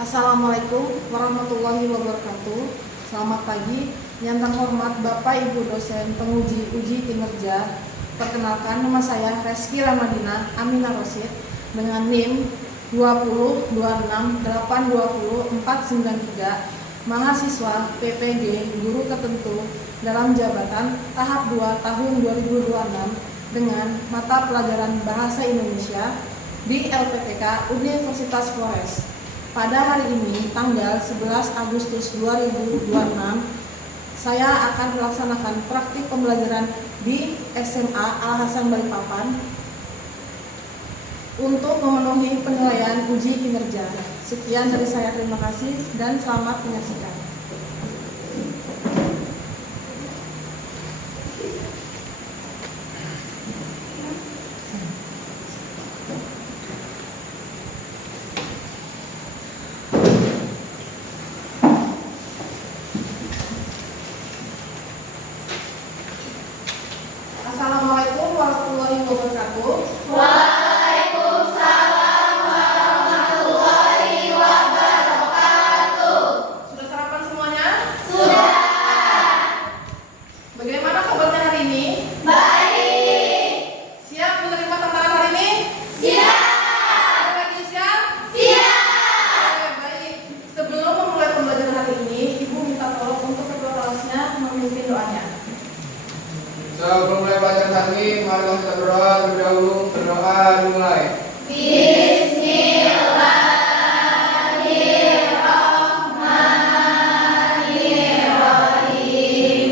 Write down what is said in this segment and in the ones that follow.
Assalamualaikum warahmatullahi wabarakatuh. Selamat pagi. Yang terhormat Bapak Ibu dosen penguji uji kinerja. Perkenalkan, nama saya Reski Ramadina Aminah Rosid dengan NIM 2026820493, mahasiswa PPG Guru Tertentu dalam jabatan tahap 2 tahun 2026 dengan mata pelajaran Bahasa Indonesia di LPPK Universitas Flores. Pada hari ini, tanggal 11 Agustus 2026, saya akan melaksanakan praktik pembelajaran di SMA Al Hasan Balikpapan untuk memenuhi penilaian uji kinerja. Sekian dari saya, terima kasih dan selamat menyaksikan. Assalamualaikum warahmatullahi wabarakatuh. Waalaikumsalam warahmatullahi wabarakatuh. Sudah sarapan semuanya? Sudah. Bagaimana kabarnya hari ini? Baik. Siap menerima tantangan hari ini? Siap. Ada lagi siap? Siap. Oke, baik. Sebelum memulai pembelajaran hari ini, Ibu minta tolong untuk ketua kelasnya memimpin doanya. Sebelum mulai pelajaran hari ini, mari kita berdoa terlebih dahulu. Berdoa dimulai. Bismillahirrahmanirrahim.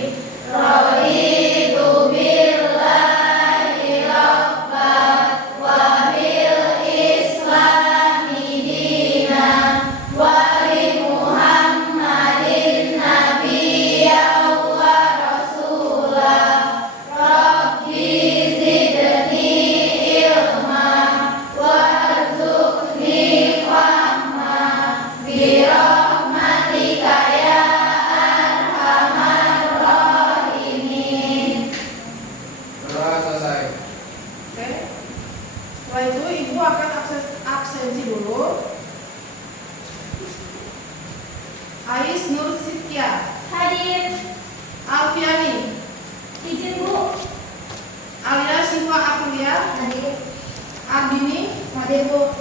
Raditu billahi rabban wa bil islami dinan wa bi Muhammadin nabiyyan wa rasulah. Rabbi zidni ilma warzuqni fahma bi rahmatika ya arhamar rahimin. Berdoa selesai. Oke. Setelah itu Ibu akan absensi dulu. Ais Nur Sitya, Hadir. Alfiani, Izin Bu. Alia Siva Akulia, Hadir. Ardini, Hadir Bu.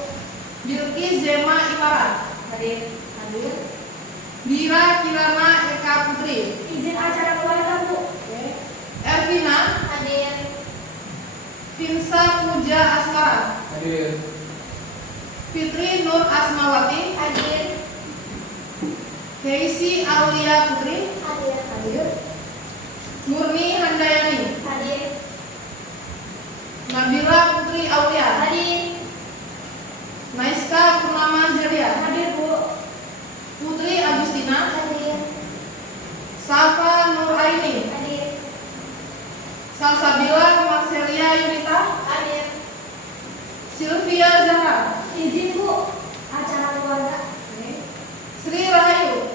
Bilki Zema Imaran, Hadir. Dira Kirana Eka Putri, Izin acara keluarga Bu. Ervina, Hadir. Finsa Puja Askara, Hadir. Fitri Nur Asmawati, Hadir. Keisi Aulia Putri, Hadir. Murni Handayani, Hadir. Nabila Putri Aulia, Hadir. Naiska Purnama Zelia, Hadir Bu. Putri Agustina, Hadir. Safa Nur Aini, Hadir. Salsabila Marcelia Yunita, Hadir. Sylvia Zahra, Izin Bu. Acara keluarga. Sri Rahayu,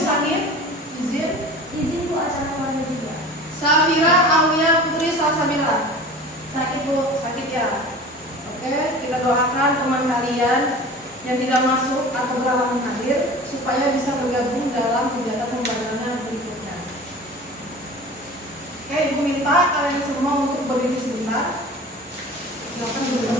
Sanit, izin, Izin Bu acara keluarga juga. Safira Aulia Putri Salsabila, Sakit Bu. sakit ya. Oke, kita doakan teman kalian yang tidak masuk atau berhalangan hadir supaya bisa bergabung dalam kegiatan pembelajaran berikutnya. Oke, Ibu minta kalian semua untuk berdiri sebentar. Silakan berdiri.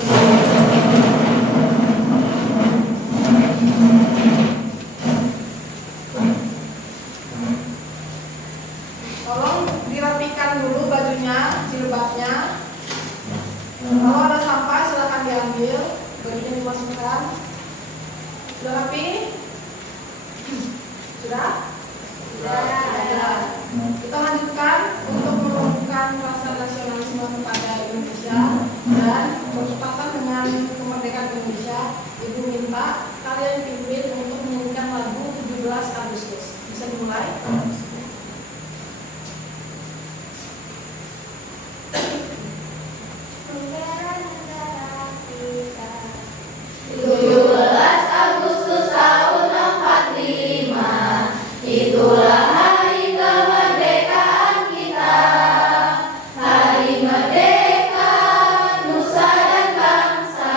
Tolong dirapikan dulu bajunya, jilbabnya. Kalau ada sampah silakan diambil, bajunya dimasukkan. Sudah rapi? Sudah? Sudah. Kita lanjutkan untuk menumbuhkan rasa nasionalisme kepada Indonesia dan bertepatan dengan kemerdekaan Indonesia. Ibu minta kalian pimpin untuk menyanyikan lagu 17 Agustus. Bisa dimulai? Negara kita 17 Agustus tahun 45, itulah hari kemerdekaan kita. Hari merdeka, nusa dan bangsa.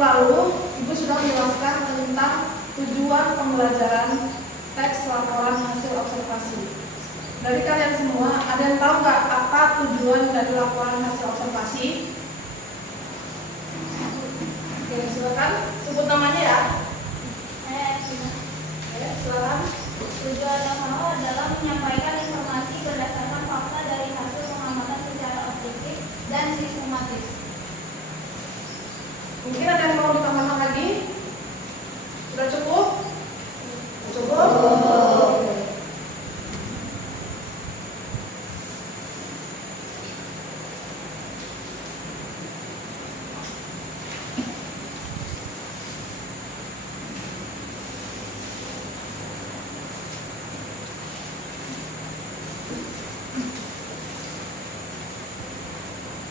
lalu Ibu sudah menjelaskan tentang tujuan pembelajaran teks laporan hasil observasi. Dari kalian semua, ada yang tahu nggak apa tujuan dari laporan hasil observasi? Oke, silakan sebut namanya ya. Silakan. Tujuan laporan adalah menyampaikan informasi berdasarkan fakta dari hasil pengamatan secara objektif dan sistematis. Mungkin ada yang mau ditambahkan lagi? Sudah cukup? Cukup? Oke.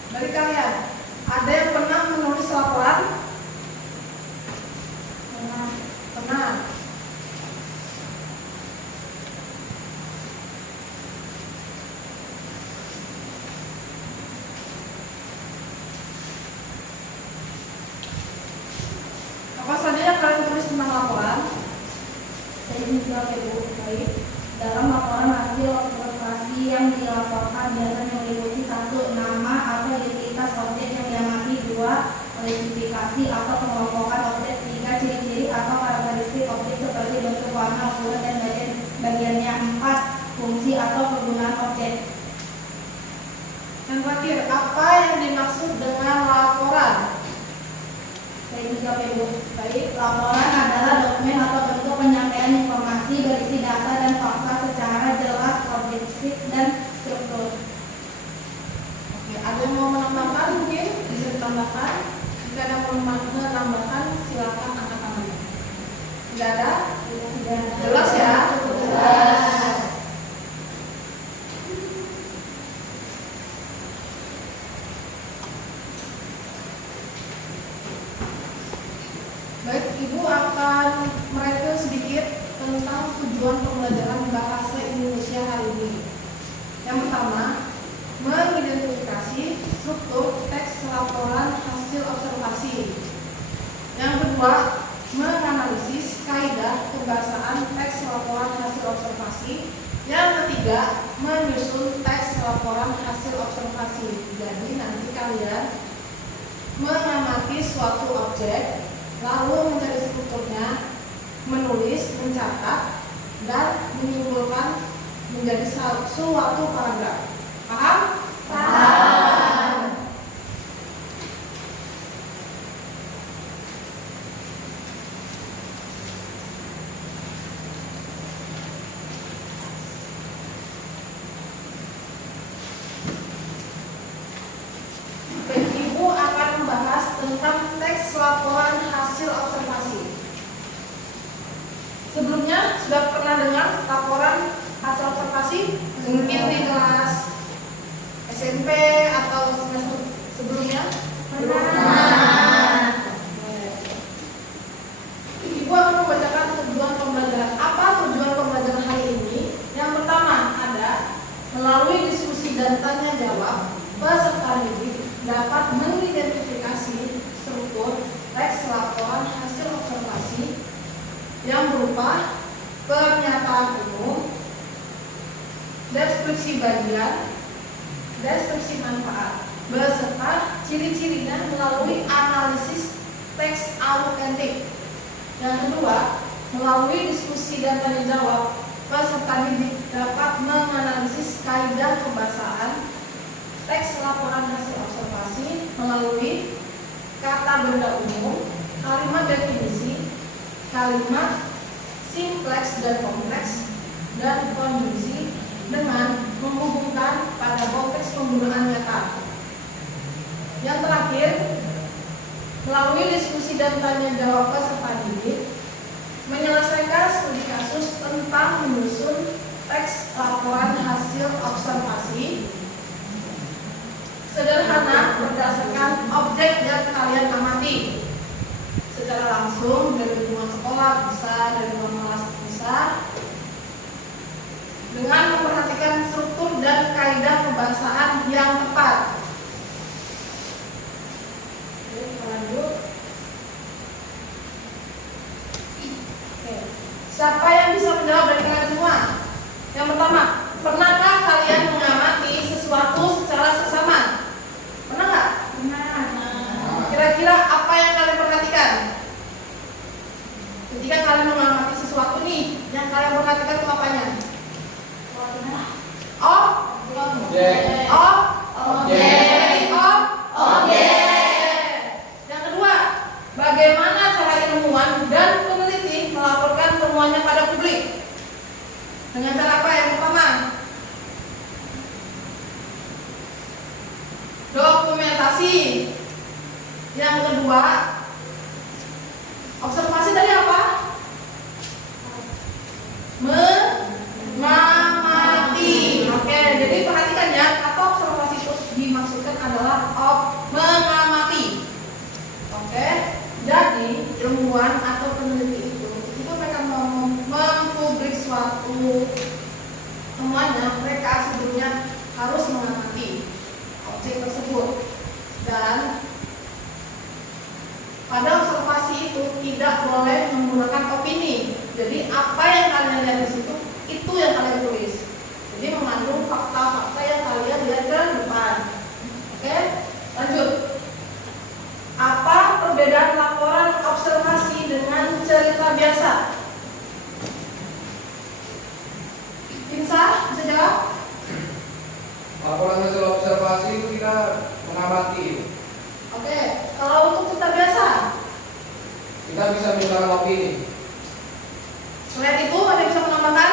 Dari kalian, ada yang pernah menulis laporan? Pernah. Apa saja yang kalian tulis tentang laporan? Saya menjawab Ibu. Baik. Dalam laporan hasil observasi yang dilaporkan biasanya meliputi 1. Nama atau identitas objek yang diamati, 2. Klasifikasi atau pengelompokan objek, 3. Ciri-ciri atau karakteristik objek seperti bentuk, warna, ukuran, dan bagiannya, 4. Fungsi atau kegunaan objek. Yang terakhir, apa yang dimaksud dengan laporan? Saya menjawab Ibu. Baik, laporan adalah dokumen atau bentuk penyampaian informasi berisi data dan fakta secara jelas, objektif, dan struktur. Oke, ada yang mau menambahkan mungkin? Bisa ditambahkan. Jika ada yang mau menambahkan, silakan angkat tangannya. Tidak ada? Jelas ya? Jelas. Baik, Ibu akan mereview sedikit tentang tujuan pembelajaran bahasa Indonesia hari ini. Yang pertama, mengidentifikasi struktur teks laporan hasil observasi. Yang kedua, menganalisis kaidah kebahasaan teks laporan hasil observasi. Yang ketiga, menyusun teks laporan hasil observasi. Jadi nanti kalian mengamati suatu objek, lalu mencari strukturnya, menulis, mencatat, dan menyimpulkan menjadi suatu paragraf. Paham? Paham. Baik, Ibu akan membahas tentang teks laporan hasil observasi. Sebelumnya sudah pernah dengar laporan hasil observasi? Mungkin di kelas SMP atau semester sebelumnya? Pernah. Ibu akan membacakan tujuan pembelajaran. Apa tujuan pembelajaran hari ini? Yang pertama ada melalui diskusi dan tanya jawab, peserta didik dapat mengidentifikasi struktur teks laporan hasil observasi yang berupa pernyataan umum, deskripsi bagian, deskripsi manfaat, beserta ciri-cirinya melalui analisis teks autentik. Yang kedua, melalui diskusi dan tanya jawab, peserta didik dapat menganalisis kaidah kebahasaan teks laporan hasil observasi melalui kata benda umum, kalimat definisi, kalimat simpleks dan kompleks, dan konjungsi dengan menghubungkan pada konteks penggunaan nyata. Yang terakhir, melalui diskusi dan tanya jawab peserta didik, menyelesaikan studi kasus tentang menyusun teks laporan hasil observasi sederhana berdasarkan objek yang kalian amati secara langsung dari lingkungan sekolah bisa, dari ruang kelas bisa, dengan memperhatikan struktur dan kaidah kebahasaan yang tepat. Oke, kita lanjut. Yang pertama, pernahkah kalian mengamati sesuatu secara seksama? Pernah nggak? Pernah. Kira-kira apa yang kalian perhatikan? Ketika kalian mengamati sesuatu nih, yang kalian perhatikan itu apanya? Objek. Yang kedua, bagaimana cara ilmuwan dan peneliti melaporkan temuannya pada publik? Dengan cara apa? Yang pertama, dokumentasi. Yang kedua, observasi dari apa? Mengamati. Oke, jadi perhatikan ya, kata observasi itu dimaksudkan adalah mengamati. Oke, jadi ilmuwan atau peneliti itu mereka mempublik suatu temuannya, mereka sebelumnya harus mengamati objek tersebut, dan pada observasi itu tidak boleh menggunakan opini. Jadi apa yang kalian lihat di situ itu yang kalian tulis. Jadi mengandung fakta-fakta yang kalian lihat ke depan. Oke, lanjut. Apa perbedaan laporan observasi dengan cerita biasa? Insa, bisa jawab? Laporan hasil observasi itu kita mengamati. Oke, kalau untuk cerita biasa, Kita bisa minta opini. selain itu ada yang bisa menambahkan?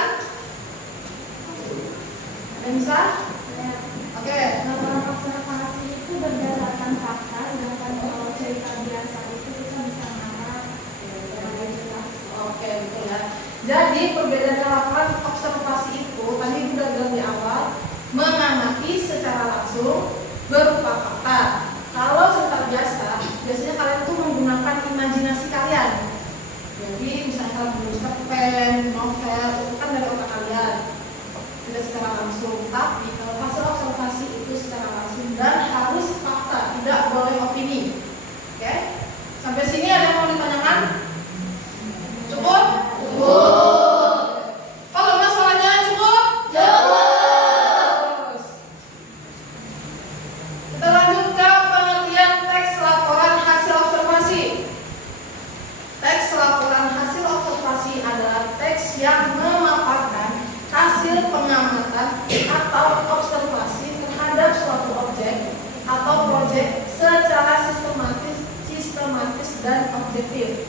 Ada yang bisa? Oke, Laporan observasi itu berdasarkan fakta, sedangkan kalau cerita biasa itu kita bisa mengamati. oke, betul ya. Jadi perbedaan laporan observasi itu tadi sudah bilang di awal, mengamati secara langsung berupa fakta. Kalau cerita biasa, biasanya kalian tuh menggunakan imajinasi kalian. Jadi misalnya kalian menulis cerpen, novel, itu kan dari otak kalian, tidak secara langsung. Tapi kalau hasil observasi itu secara langsung dan harus fakta, tidak boleh opini. Oke? Sampai sini ada yang mau ditanyakan? Cukup? Cukup. Kalau enggak soalnya cukup? Cukup. Kita lanjut ke pengertian teks laporan hasil observasi. Teks laporan hasil observasi adalah teks yang memaparkan hasil pengamatan atau observasi terhadap suatu objek atau proyek secara sistematis dan objektif.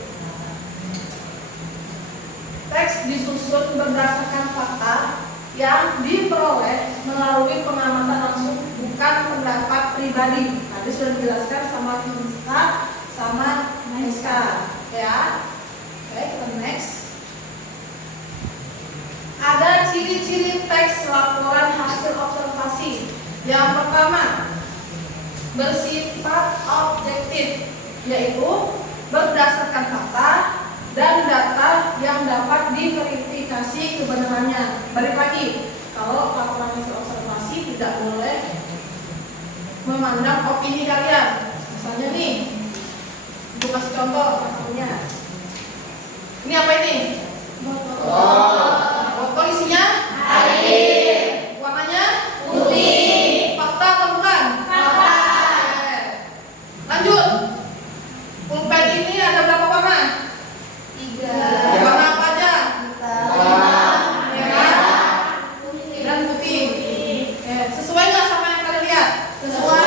Teks disusun berdasarkan fakta yang diperoleh melalui pengamatan langsung, bukan pendapat pribadi. Tadi sudah dijelaskan sama Insta sama Niska, ya. Oke, kita next. Ada ciri-ciri teks laporan hasil observasi. Yang pertama, bersifat objektif, yaitu berdasarkan fakta dan data yang dapat diverifikasi kebenarannya. Balik lagi, kalau laporan hasil observasi tidak boleh memandang opini kalian. Misalnya nih, aku kasih contoh contohnya. Ini apa ini? Botol isinya air. Warnanya putih. Fakta atau bukan? Fakta. Lanjut. Pulpen ini ada berapa warna? 3. Warna apa aja? Merah dan putih. Sesuai nggak sama yang kalian lihat? Sesuai.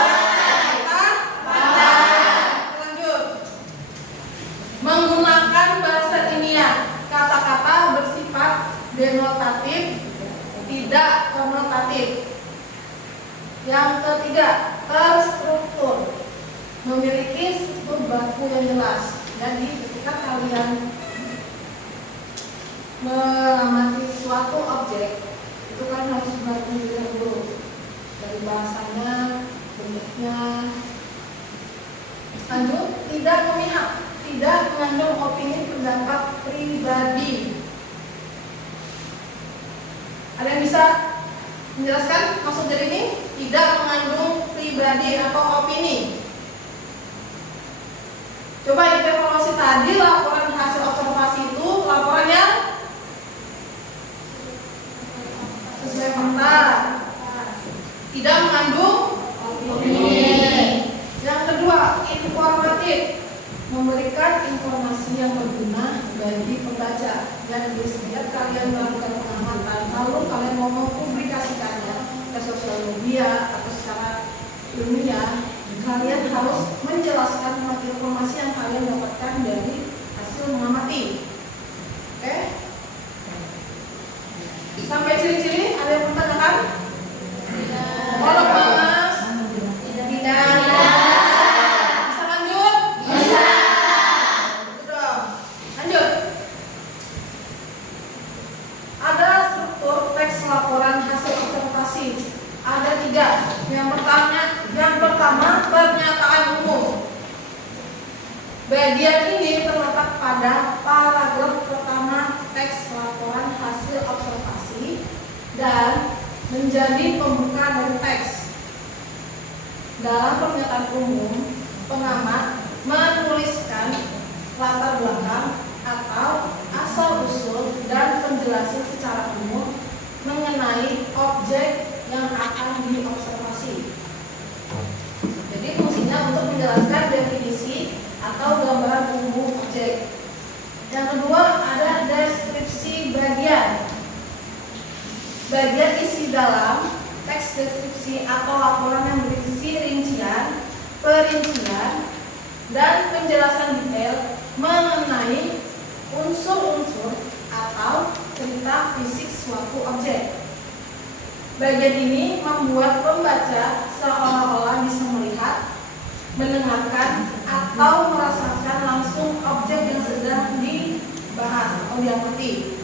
Fakta. Lanjut. Menggunakan bahasa ilmiah. Kata-kata bersifat denotatif, tidak konotatif. Yang ketiga, terstruktur, memiliki struktur baku yang jelas. Jadi ketika kalian mengamati suatu objek, itu kan harus belajar dulu dari bahasanya, bentuknya. Lanjut, tidak memihak, tidak mengandung opini pendapat pribadi. Ada yang bisa menjelaskan maksud dari ini? Tidak mengandung pribadi atau opini. Coba evaluasi tadi laporan hasil observasi itu laporan yang sebentar. Tidak mengandung opini. Yang kedua, informatif, memberikan informasi yang berguna bagi pembaca. Dan di setiap kalian melakukan pengamatan, lalu kalian mau mempublikasikannya ke sosial media atau secara ilmiah, kalian harus menjelaskan informasi yang kalian dapatkan dari hasil mengamati. Oke? Sampai ciri-ciri ada yang menanyakan? Kalau Mas, tidak. Bisa lanjut? Bisa. Sudah. Lanjut. Ada struktur teks laporan hasil observasi. Ada 3. Yang pertama pernyataan umum. Bagian ini terletak pada paragraf pertama teks laporan hasil observasi dan menjadi pembuka dari teks. Dalam pernyataan umum, pengamat menuliskan latar belakang atau asal-usul dan penjelasan secara umum mengenai objek yang akan diobservasi. Jadi fungsinya untuk menjelaskan definisi atau gambaran umum objek. Yang kedua ada deskripsi bagian. Bagian isi dalam teks deskripsi atau laporan yang berisi rincian, perincian, dan penjelasan detail mengenai unsur-unsur atau cerita fisik suatu objek. Bagian ini membuat pembaca seolah-olah bisa melihat, mendengarkan, atau merasakan langsung objek yang sedang dibahas atau diamati.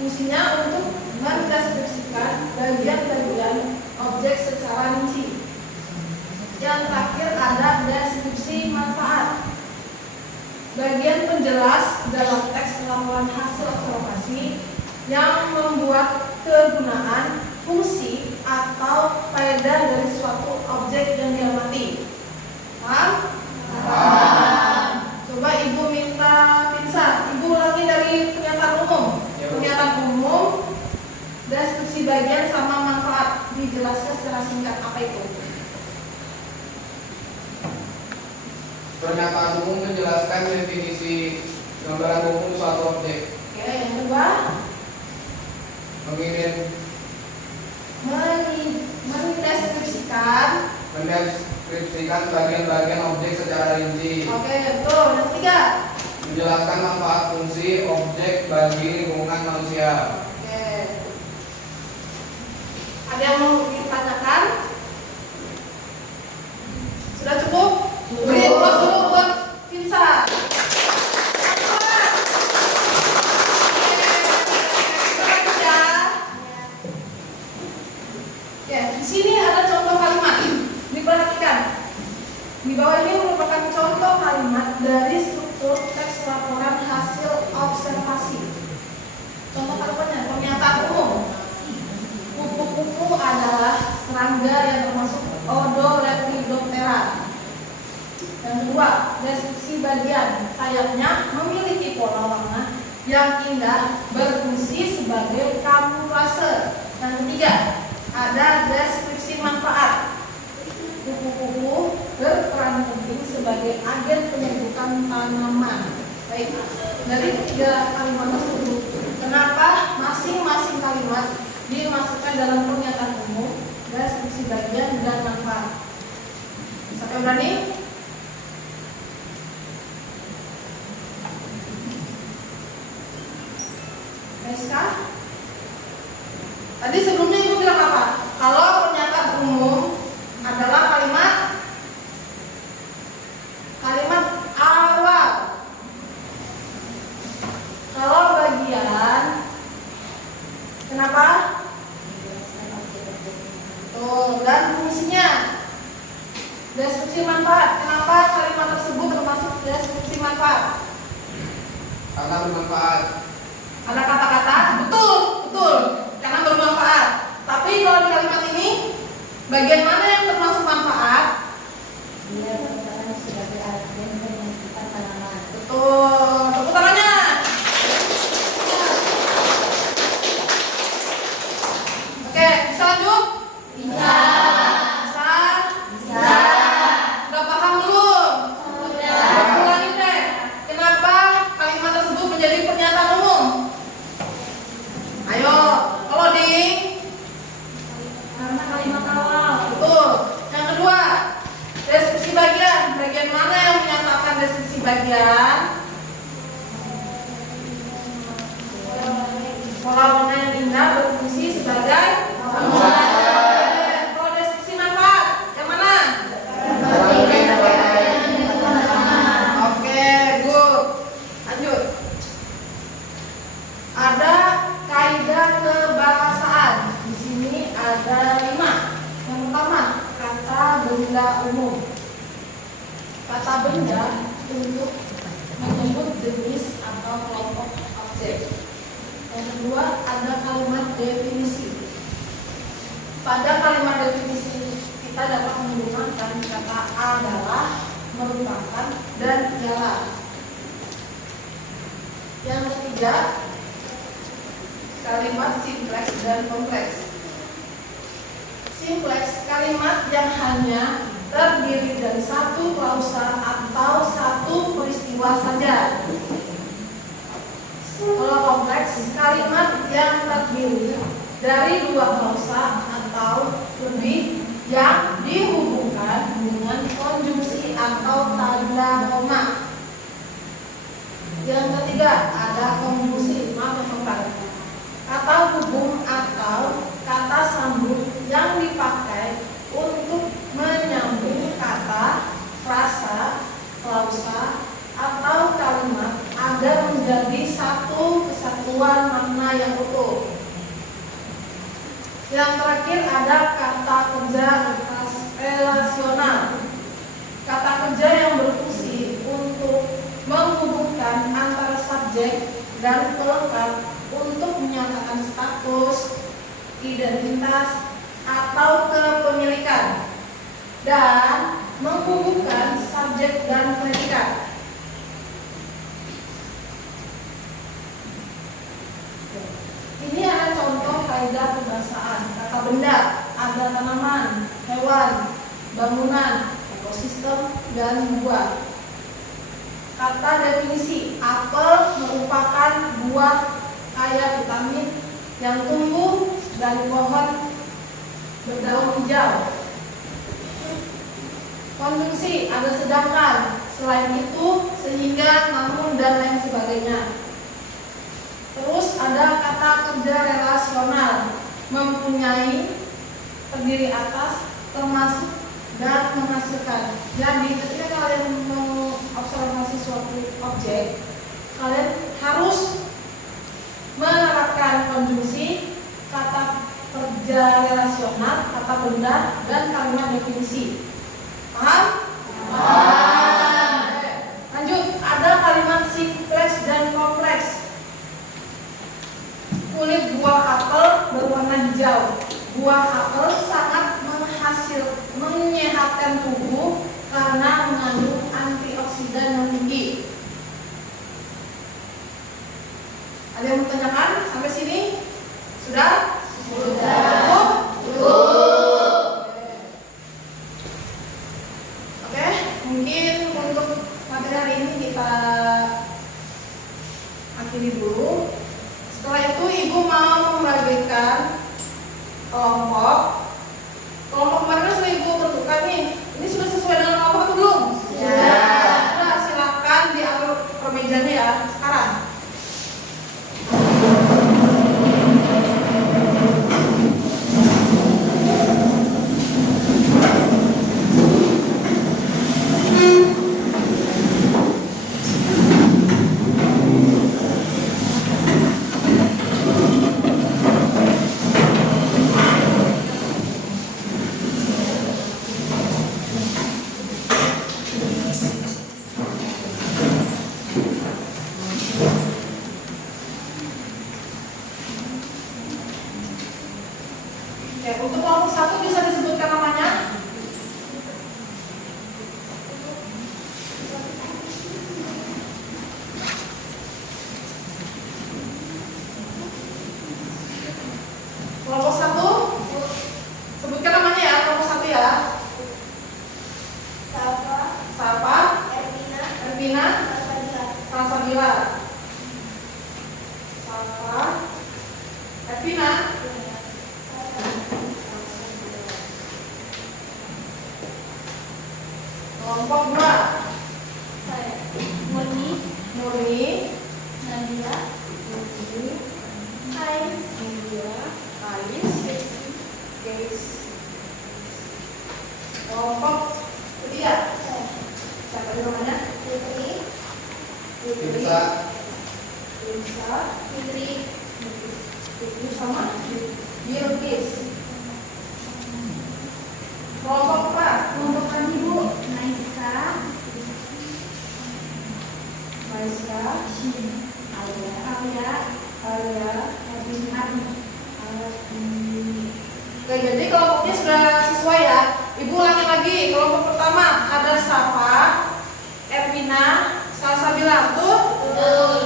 Fungsinya untuk mendeskripsikan bagian-bagian objek secara rinci. Yang terakhir ada deskripsi manfaat. Bagian penjelas dalam teks laporan hasil observasi yang membuat kegunaan, fungsi, atau faedah dari suatu objek yang diamati. Paham? Paham. Coba Ibu minta Pinsa, Ibu ulangi dari pernyataan umum. Pernyataan umum, deskripsi bagian sama manfaat. Dijelaskan secara singkat apa itu? Pernyataan umum menjelaskan definisi gambaran umum suatu objek. Oke, yang kedua, mendeskripsikan bagian-bagian objek secara rinci. Oke, betul. Yang ketiga, Menjelaskan manfaat fungsi objek bagi lingkungan manusia. oke. Ada yang mau ditanyakan? Sudah cukup? Beri aplaus dulu buat Vinsa. Oke, di sini ada contoh kalimat. Diperhatikan. Di bawah ini merupakan contoh kalimat dari struktur teks laporan hasil observasi. Contoh kalimatnya, pernyataan umum. Kupu-kupu adalah serangga yang termasuk Odolepidoptera. Yang kedua, deskripsi bagian. Sayapnya memiliki pola warna yang indah, berfungsi sebagai kamuflase. Yang ketiga, ada deskripsi manfaat. Kupu-kupu berperan penting sebagai agen penyerbukan tanaman. Baik, dari 3 kalimat tersebut, kenapa masing-masing kalimat dimasukkan dalam pernyataan umum, deskripsi bagian, dan manfaat? Sampai berani? Meska? Tadi sebelumnya Ibu bilang apa? Kalau pernyataan umum adalah kalimat awal. Kalau bagian, kenapa? Tuh, dan fungsinya deskripsi manfaat. Kenapa kalimat tersebut termasuk deskripsi manfaat? Karena bermanfaat. Ada kata-kata, betul, karena bermanfaat. Tapi kalau di kalimat ini, bagian mana yang termasuk manfaat? Dia berperan sebagai agen penyerbukan tanaman. Betul, tepuk tangannya. benda untuk menyebut jenis atau kelompok objek. Yang kedua, ada kalimat definisi. Pada kalimat definisi kita dapat menggunakan kata adalah, merupakan, dan ialah. Yang ketiga, kalimat simpleks dan kompleks. Simpleks, kalimat yang hanya terdiri dari satu klausa atau satu peristiwa saja. Kalau kompleks, kalimat yang terdiri dari dua klausa atau lebih yang dihubungkan dengan konjungsi atau tanda koma. Yang ketiga, ada konjungsi, kata hubung atau kata sambung yang dipakai untuk menyambung kata, frasa, klausa, atau kalimat agar menjadi satu kesatuan makna yang utuh. Yang terakhir ada kata kerja relasional. Kata kerja yang berfungsi untuk menghubungkan antara subjek dan pelengkap untuk menyatakan status, identitas, atau kepemilikan, dan menghubungkan subjek dan predikat. Ini ada contoh kaidah pembahasaan. Kata benda, ada tanaman, hewan, bangunan, ekosistem, dan buah. Kata definisi, apel merupakan buah kaya vitamin yang tumbuh dari pohon berdaun hijau. Konjungsi, ada sedangkan, selain itu, sehingga, namun, dan lain sebagainya. Terus ada kata kerja relasional, mempunyai, terdiri atas, termasuk, dan menghasilkan. Jadi ketika kalian mengobservasi suatu objek, kalian harus menerapkan konjungsi, kata kerja relasional, kata benda, dan kalimat definisi. Paham? Paham. Lanjut, ada kalimat simpleks dan kompleks. Kulit buah apel berwarna hijau. Buah apel sangat menyehatkan tubuh karena mengandung antioksidan yang tinggi. Ada yang mau tanyakan sampai sini? Sudah? Cukup? Oke, mungkin untuk materi hari ini kita akhiri dulu. Setelah itu ibu mau membagikan kelompok kemarin sudah ibu tentukan nih. Ini sudah sesuai dengan kelompok atau belum? Sudah, silakan diatur per mejanya ya sekarang. Oke, untuk kelompok satu bisa disebutkan namanya? Kelompok satu, sebutkan namanya ya, kelompok satu ya. Salva, Ervina, Salsabila. Salva, Ervina. Kelompok 2, Murni, Nadia, Ais, Keis. Kelompok ketiga, siapa namanya? Lisa, Fitri sama Bilkis. Kelompok 4, Kelompok kami Bu, Naisa, Oke, jadi kelompoknya sudah sesuai ya. Ibu ulangi lagi. Kelompok pertama ada Safa, Ervina, Salsabila, betul?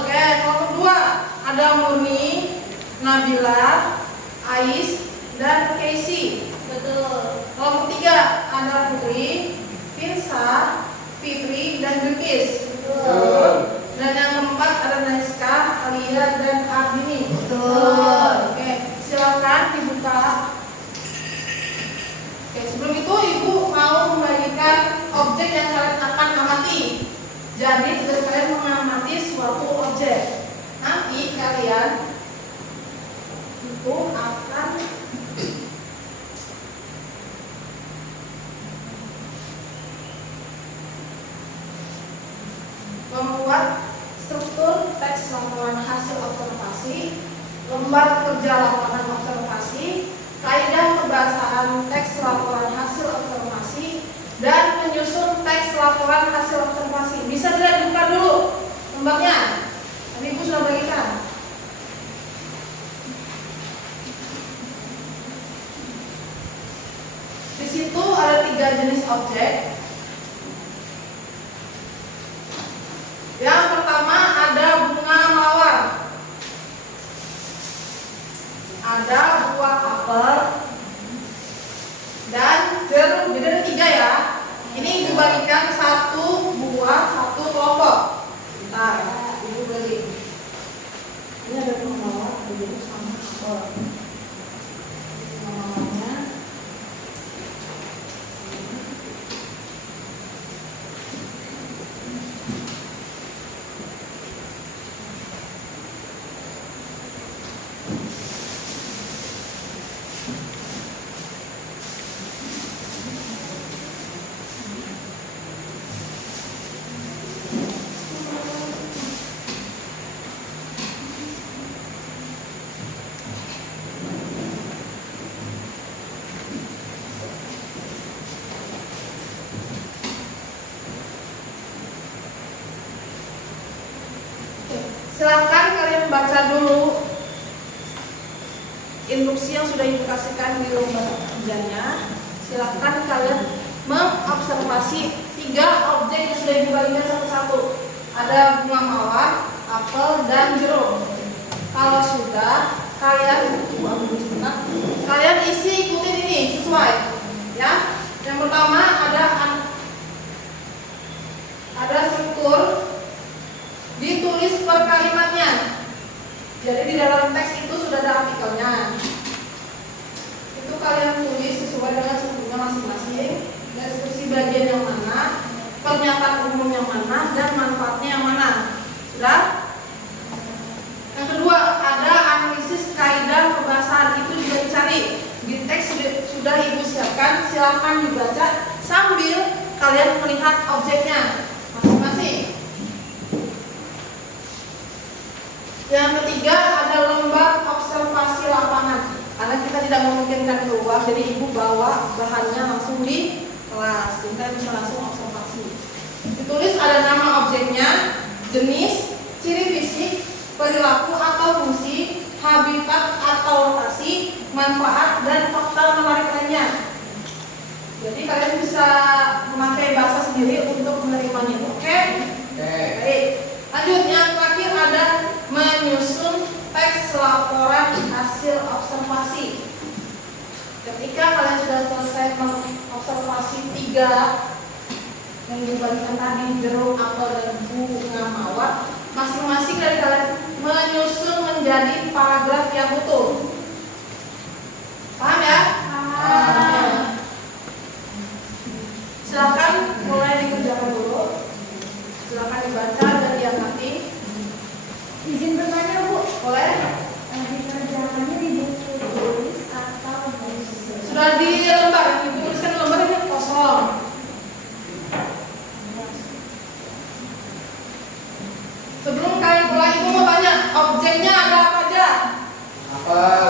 Oke, kelompok kedua ada Murni, Nabila, Ais, dan Casey. Betul. Kelompok tiga ada Putri, Finsa, Fitri, dan Bilkis. Betul. Dan yang keempat ada Naiska, Alia, dan Ardini. Betul. Oke, silakan dibuka. Oke, sebelum itu ibu mau membagikan objek yang kalian akan amati. Jadi tugas kalian mengamati suatu objek. Nanti kalian itu akan membuat struktur teks laporan hasil observasi, lembar kerja laporan observasi, kaidah kebahasaan teks laporan hasil observasi, dan menyusun teks laporan hasil observasi. Bisa dilihat buka dulu lembarnya. Tadi ibu sudah bagikan. Di situ ada 3 jenis objek. Yang pertama ada bunga mawar, ada buah apel, dan jeruk. Jadi ada 3 ya. Ini ibu bagikan 1 buah 1 kelompok. Bentar, ibu bagi. Ini ada bunga mawar, ada jeruk sama apel. Bunga mawarnya. Silakan kalian baca dulu instruksi yang sudah ibu kasihkan di lembar kerjanya. Silakan kalian mengobservasi 3 objek yang sudah ibu bagikan satu-satu. Ada bunga mawar, apel, dan jeruk. Kalau sudah, kalian kalian isi ikutin ini sesuai. Ya. Yang pertama ada struktur. Ditulis per kalimatnya. Jadi di dalam teks itu sudah ada artikelnya. Itu kalian tulis sesuai dengan strukturnya masing-masing. Deskripsi bagian yang mana, pernyataan umum yang mana, dan manfaatnya yang mana. Sudah? Yang kedua ada analisis kaidah kebahasaan. Itu juga dicari. Di teks sudah ibu siapkan. Silakan dibaca sambil kalian melihat objeknya masing-masing. Yang ketiga ada lembar observasi lapangan. Karena kita tidak memungkinkan keluar, jadi ibu bawa bahannya langsung di kelas. Jadi kita bisa langsung observasi. Ditulis ada nama objeknya, jenis, ciri fisik, perilaku atau fungsi, habitat atau lokasi, manfaat, dan fakta menarik lainnya. Jadi kalian bisa memakai bahasa sendiri untuk menerimanya. Oke? Baik. Lanjut, yang terakhir ada menyusun teks laporan hasil observasi. Ketika kalian sudah selesai mengobservasi 3 yang dibagikan tadi, jeruk, apel, dan bunga mawar, masing-masing dari kalian menyusun menjadi paragraf yang utuh. Paham ya? Paham. Silakan mulai dikerjakan dulu. Silakan dibaca dan diamati. Izin bertanya, Bu. Boleh? Dikerjakannya di buku tulis atau Sudah di lembar, ibu tuliskan lembar ini kosong. Sebelum kalian mulai, ibu mau tanya objeknya ada apa aja? Apel,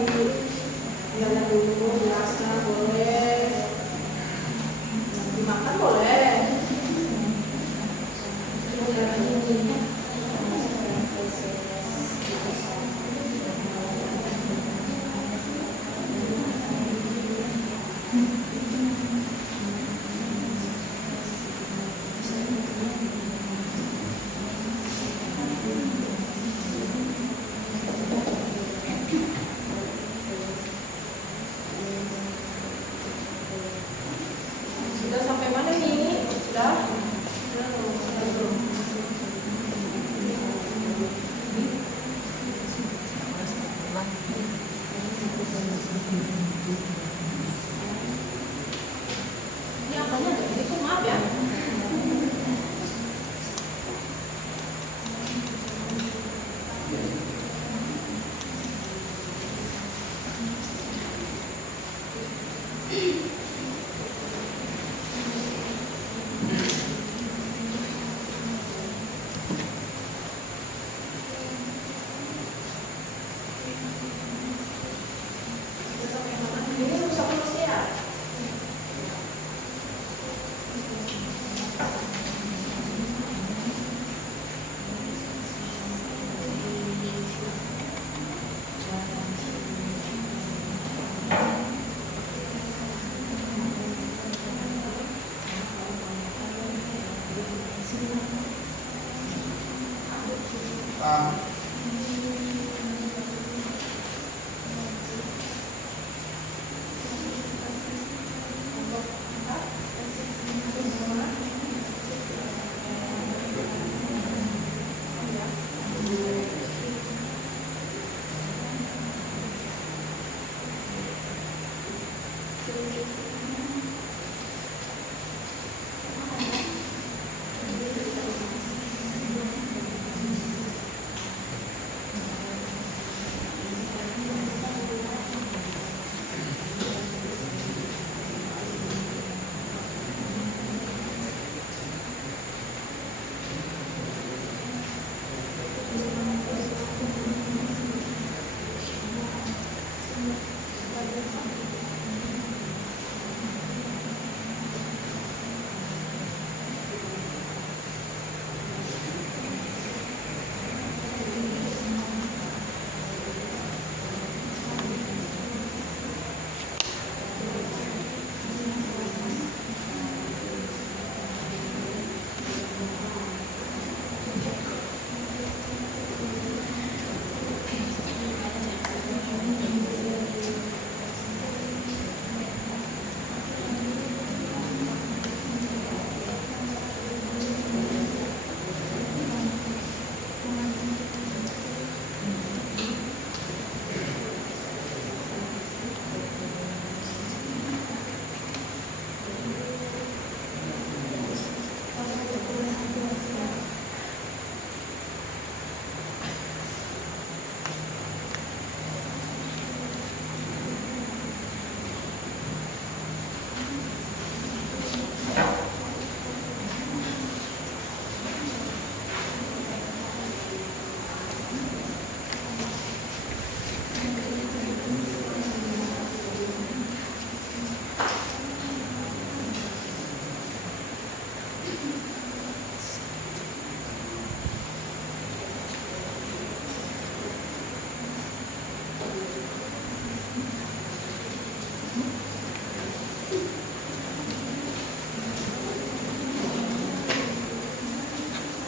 lihat dulu gelasnya, boleh dimakan, boleh. Sudah sampai mana nih? Sudah? Ini apanya nggak begitu, maaf ya. Ini rusak terus ya.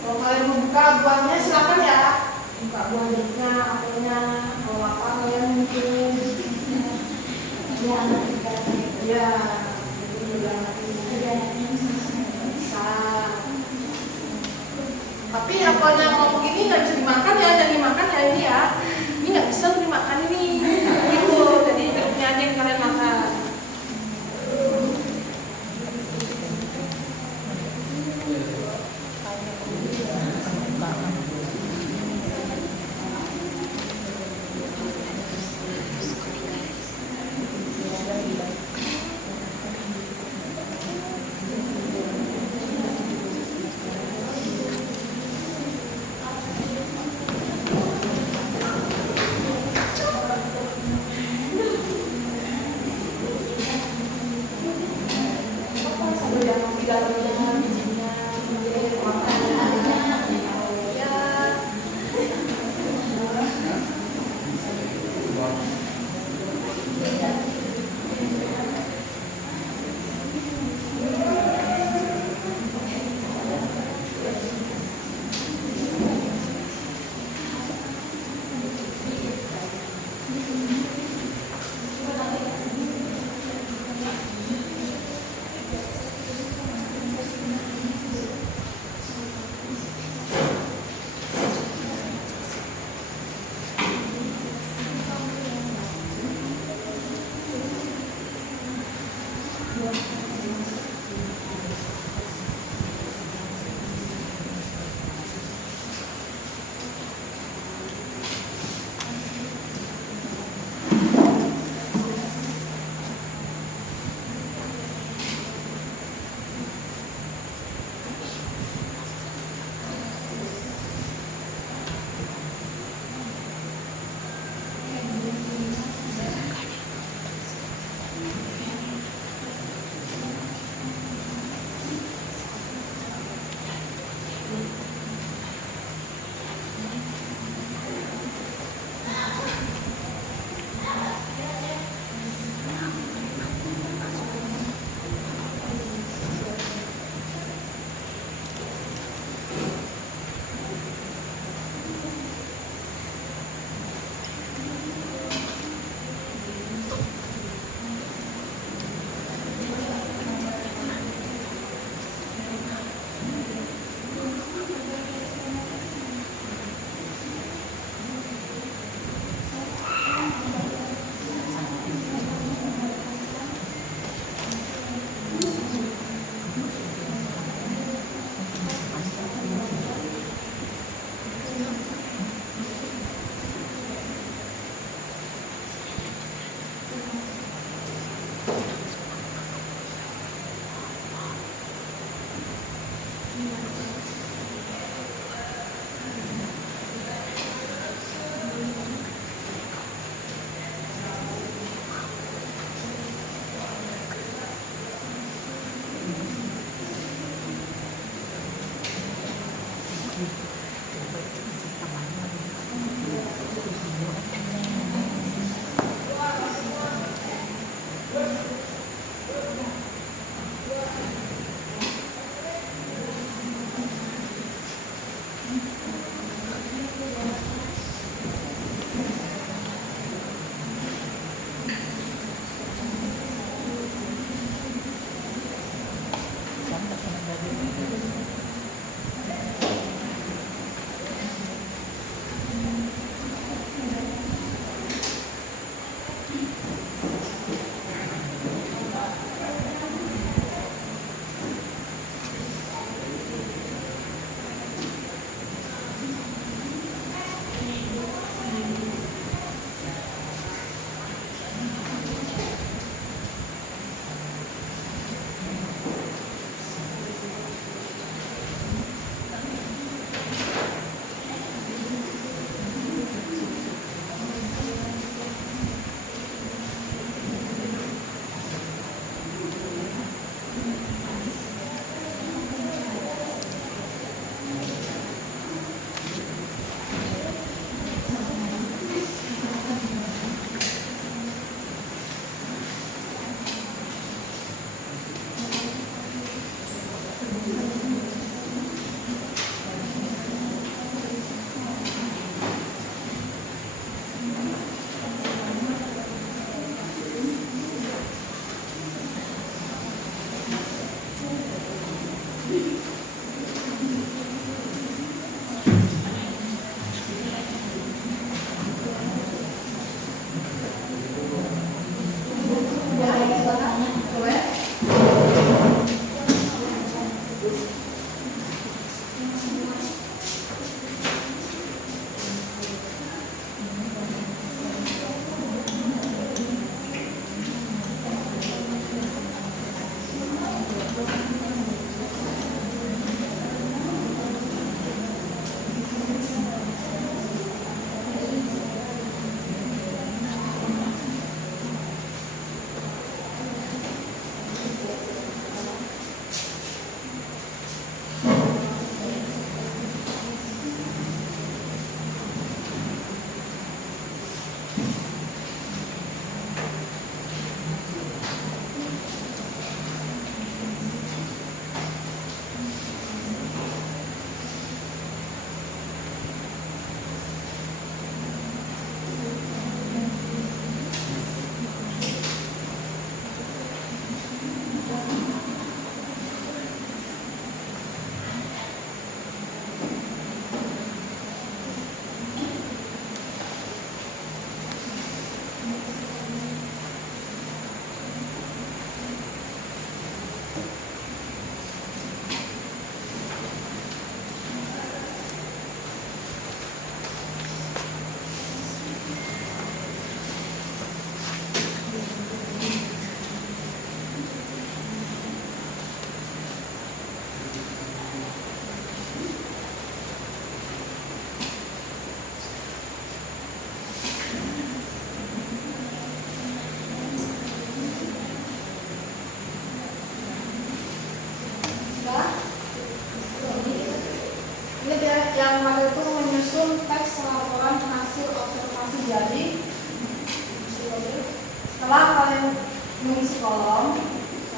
Kalau kalian mau buka buahnya silakan ya. Buka buah jeruknya, apelnya, kalau apa kalian mungkin. Ya, anak kita. Ya, itu juga bisa. Tapi apelnya mau begini nggak bisa dimakan ya, jangan dimakan ya ini ya. Ini nggak bisa dimakan ini. Gitu, jadi jeruknya aja yang kalian makan. garamnya, bijinya, warnanya, ya. yang mana itu menyusun teks laporan hasil observasi jadi. Setelah kalian mengisi kolom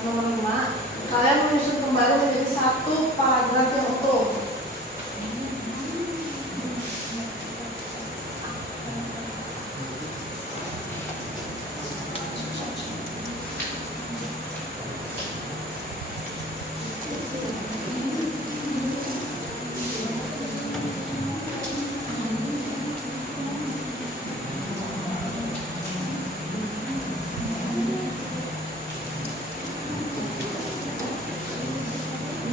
nomor 5, kalian menyusun kembali menjadi satu paragraf yang utuh.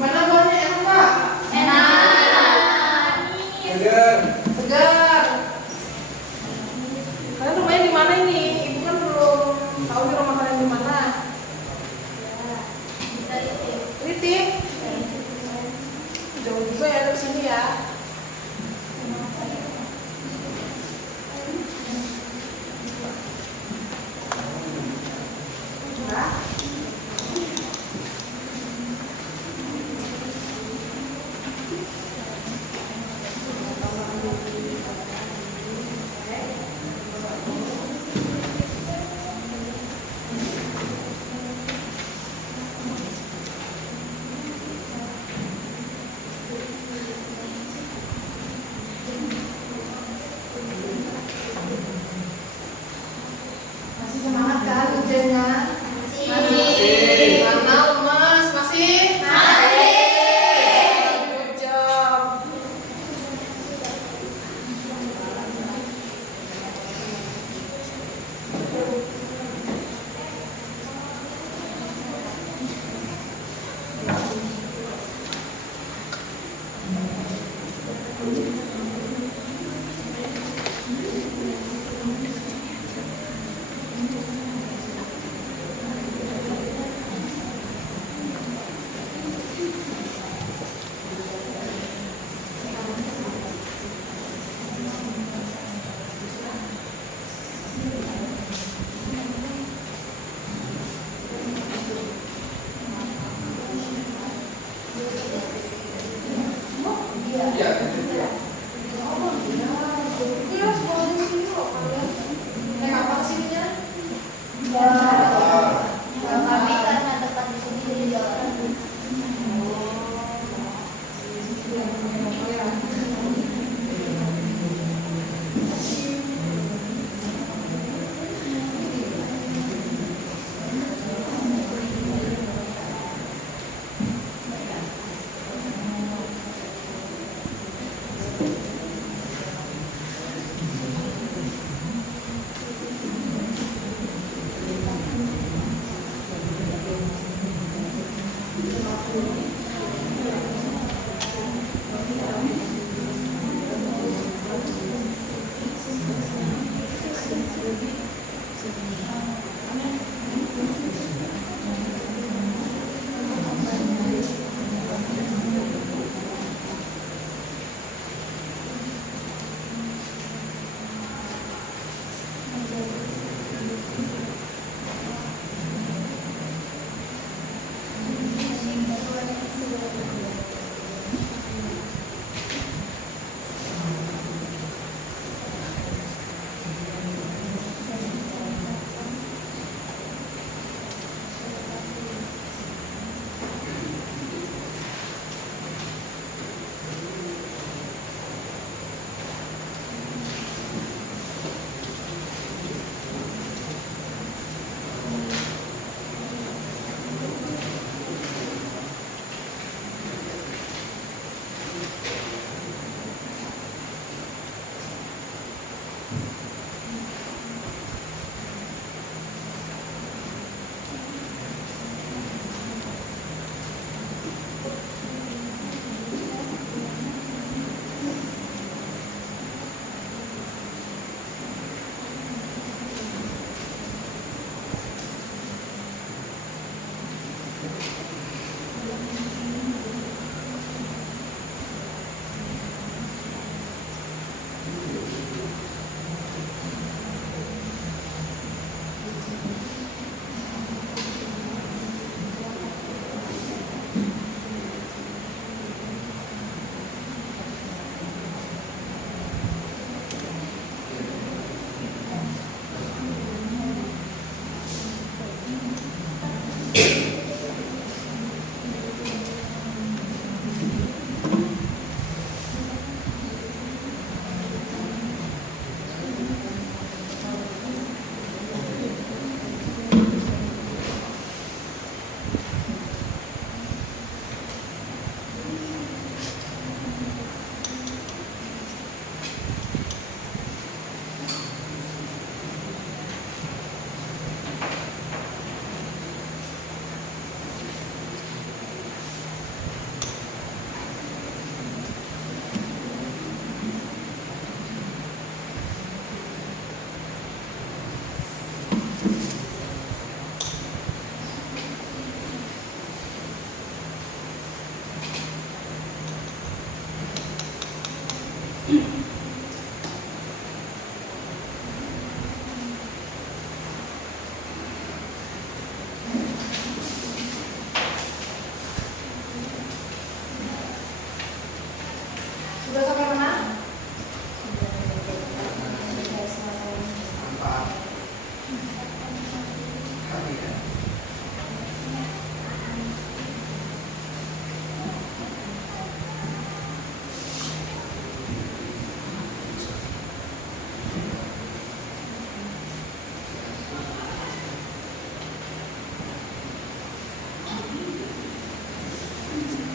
Gimana buahnya, enak Pak? Enak. Segar. Segar. Kalian rumahnya di mana ini? Ibu kan belum tahu di rumah kalian di mana. Kritik. Jauh juga ya dari sini ya. Nah. Masih semangat kan ujiannya? Masih. Mana lemas? Masih? Masih. Good job. Iya. Naik apa kesininya? Kami karena dekat di sini jadi jalan.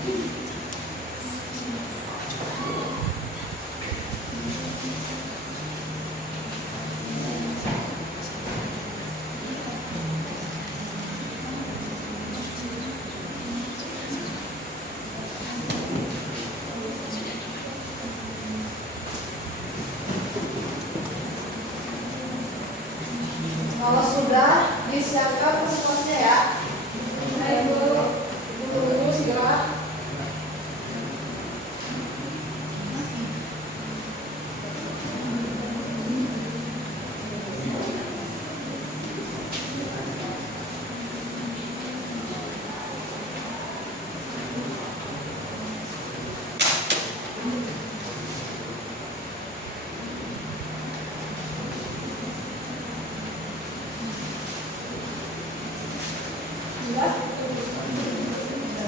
Kalau sudah disiapkan semuanya ya. Ayo guru segera.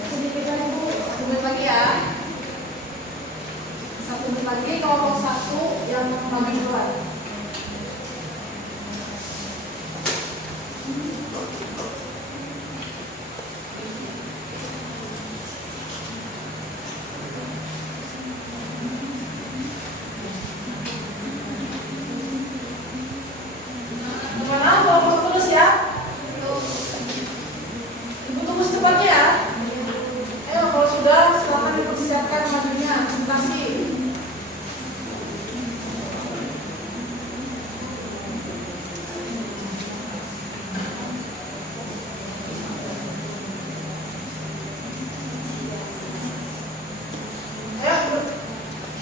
Sedikit lagi Bu, 1 menit lagi ya. 1 menit lagi kelompok 1 yang bagi duluan. Gimana? Kelompok tulus ya? Ibu tunggu secepatnya ya. Ayo kalau sudah silakan dipersiapkan majunya presentasi.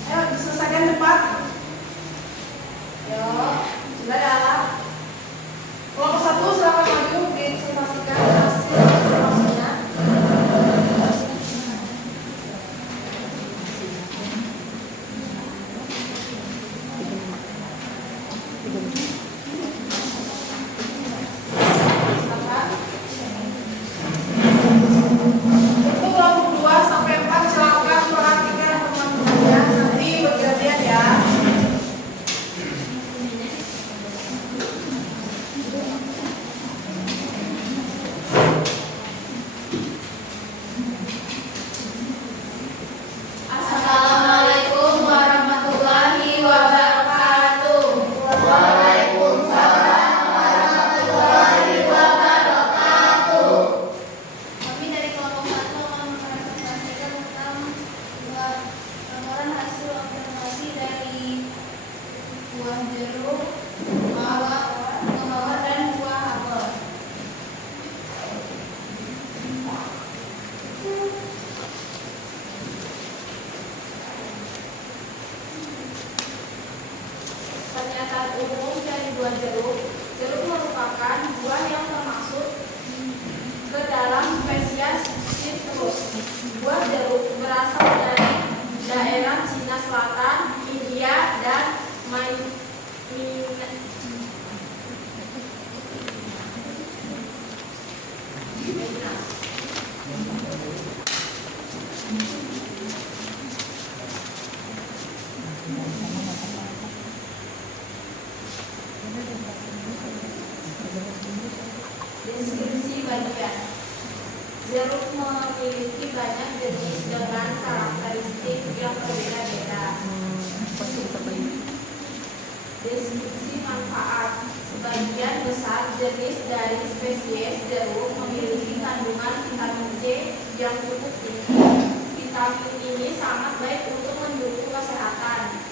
Ayo diselesaikan cepat. Yo, sudah ya. Kelompok 1 silakan maju diinformasikan hasil observasinya. Silakan. Untuk kelompok 2 sampai 4 silakan perhatikan teman-temannya, nanti bergantian ya. Assalamualaikum warahmatullahi wabarakatuh. Waalaikumsalam warahmatullahi wabarakatuh. Kami dari kelompok 1 akan mempresentasikan tentang laporan hasil observasi dari buah jeruk, mawar, dan buah apel. Pernyataan umum dari buah jeruk. Jeruk merupakan buah yang termasuk ke dalam spesies sitrus. Buah jeruk berasal dari daerah Cina Selatan, India, dan Deskripsi bagian. Jeruk memiliki banyak jenis dengan karakteristik yang berbeda-beda. Deskripsi manfaat. Sebagian besar jenis dari spesies jeruk memiliki kandungan vitamin C yang cukup tinggi. Vitamin ini sangat baik untuk mendukung kesehatan.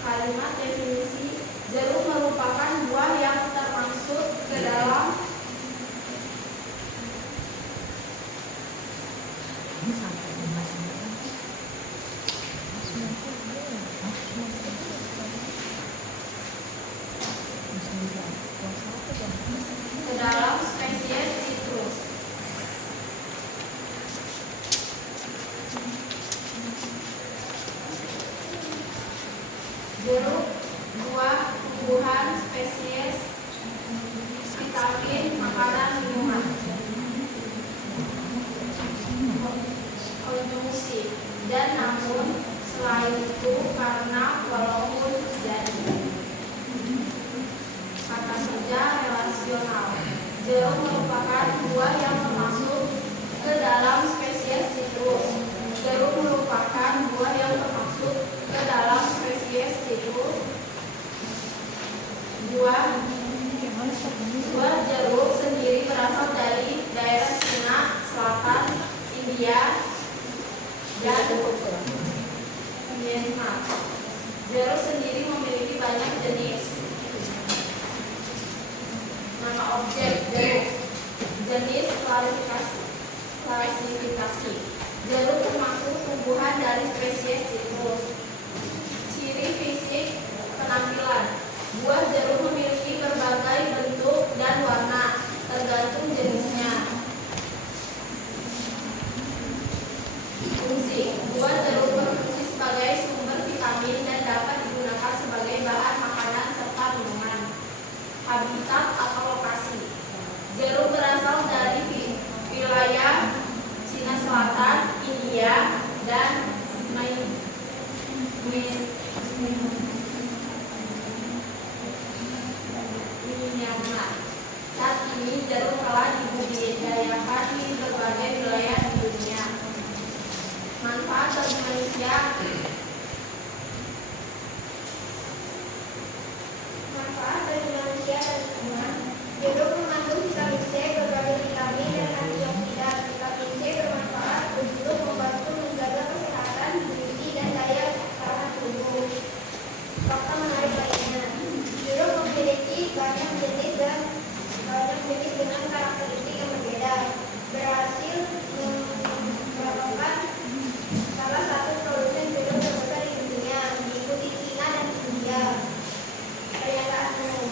Kalimat definisi. Jeruk merupakan buah yang termasuk ke dalam spesies sitrus. Jeruk buah tumbuhan spesies vitamin makanan minuman. Konsumsi. Dan namun selain itu karena walaupun Jeruk sendiri memiliki banyak jenis. Nama objek jeruk. Jenis klasifikasi. Jeruk termasuk tumbuhan dari spesies citrus. Ciri fisik penampilan. Buah jeruk memiliki berbagai bentuk dan warna, tergantung jenisnya. Fungsi. Buah jeruk berfungsi sebagai sumber vitamin dan dapat digunakan sebagai bahan makanan serta minuman. Habitat atau lokasi. Jeruk berasal dari wilayah Cina Selatan, India, dan Myanmar. Saat ini jeruk telah dibudidayakan di berbagai wilayah di dunia. Manfaat bagi manusia. Manfaat bagi manusia dan lingkungan. Jeruk mengandung vitamin C, berbagai vitamin dan antioksidan. Vitamin C bermanfaat untuk membantu menjaga kesehatan, gizi, dan daya tahan tubuh. Fakta menarik lainnya. Jeruk memiliki banyak jenis dengan karakteristik yang berbeda. Berhasil merupakan salah satu produsen jeruk terbesar di dunia, diikuti China dan India. Pernyataan umum.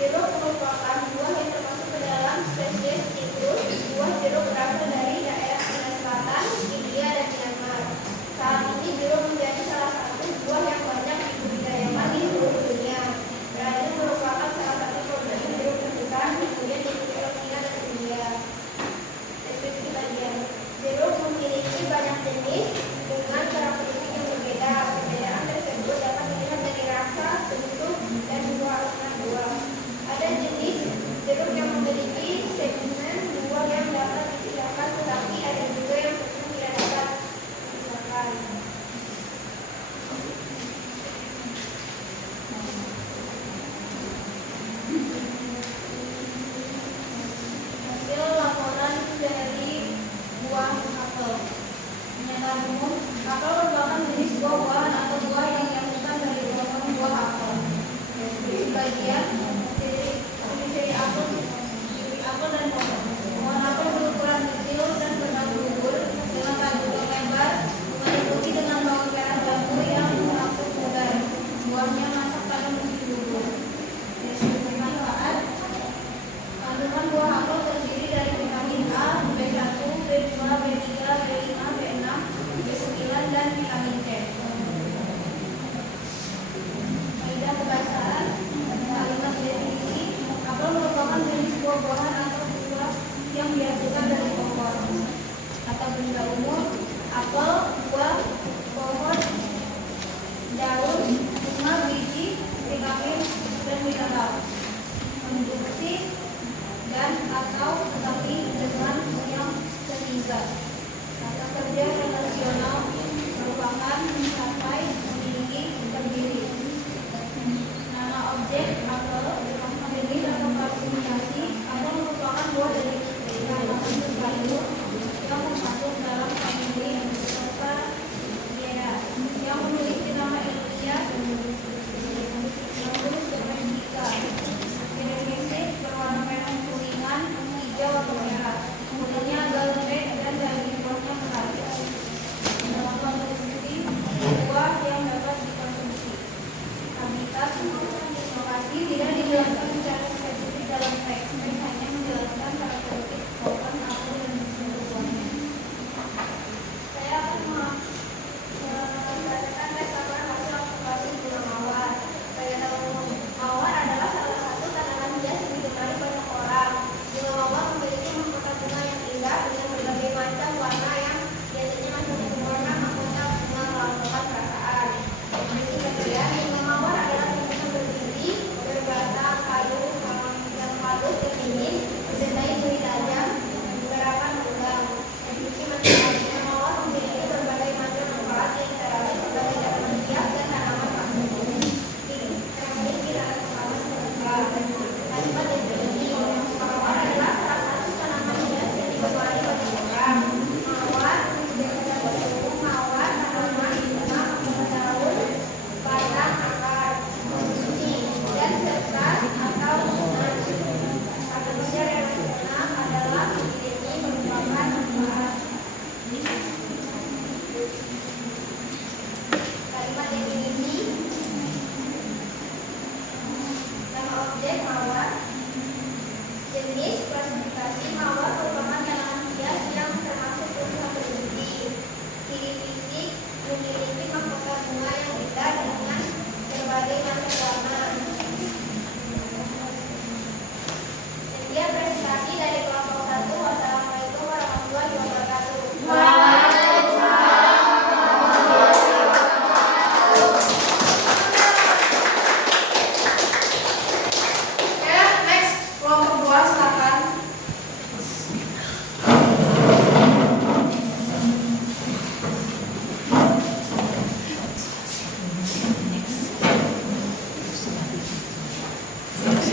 Jeruk merupakan buah yang termasuk ke dalam spesies citrus. Buah jeruk berasal dari daerah Cina Selatan, India, dan Myanmar. Saat ini jeruk menjadi salah satu buah yang banyak dibudidayakan di seluruh dunia. Brazil merupakan salah satu produsen jeruk terbesar, kemudian diikuti oleh China dan India. Deskripsi bagian. Jeruk memiliki banyak jenis dengan karakteristik yang berbeda. Perbedaan tersebut dapat dilihat dari rasa, bentuk, dan juga warna buah. Ada jenis jeruk yang memiliki segmen buah yang dapat dipisahkan, tetapi ada juga yang segmen tidak dapat dipisahkan. Hasil laporan dari buah apel. Pernyataan umum, apel merupakan jenis buah-buahan atau buah yang dihasilkan dari buah apel. Deskripsi bagian ciri apel dan pohon. Pohon apel berukuran kecil dan berdaun gugur dengan kandungan lebar, meliputi dengan bawang merah bambu yang mengapung mudah. Buahnya masak pada musim gugur. Deskripsi manfaat. Kandungan buah apel terdiri dari vitamin A, B1, B2, B3, B5, B6, B9, dan vitamin C. Kaidah kebahasaan. Kalimat definisi. Apel merupakan jenis buah-buahan atau buah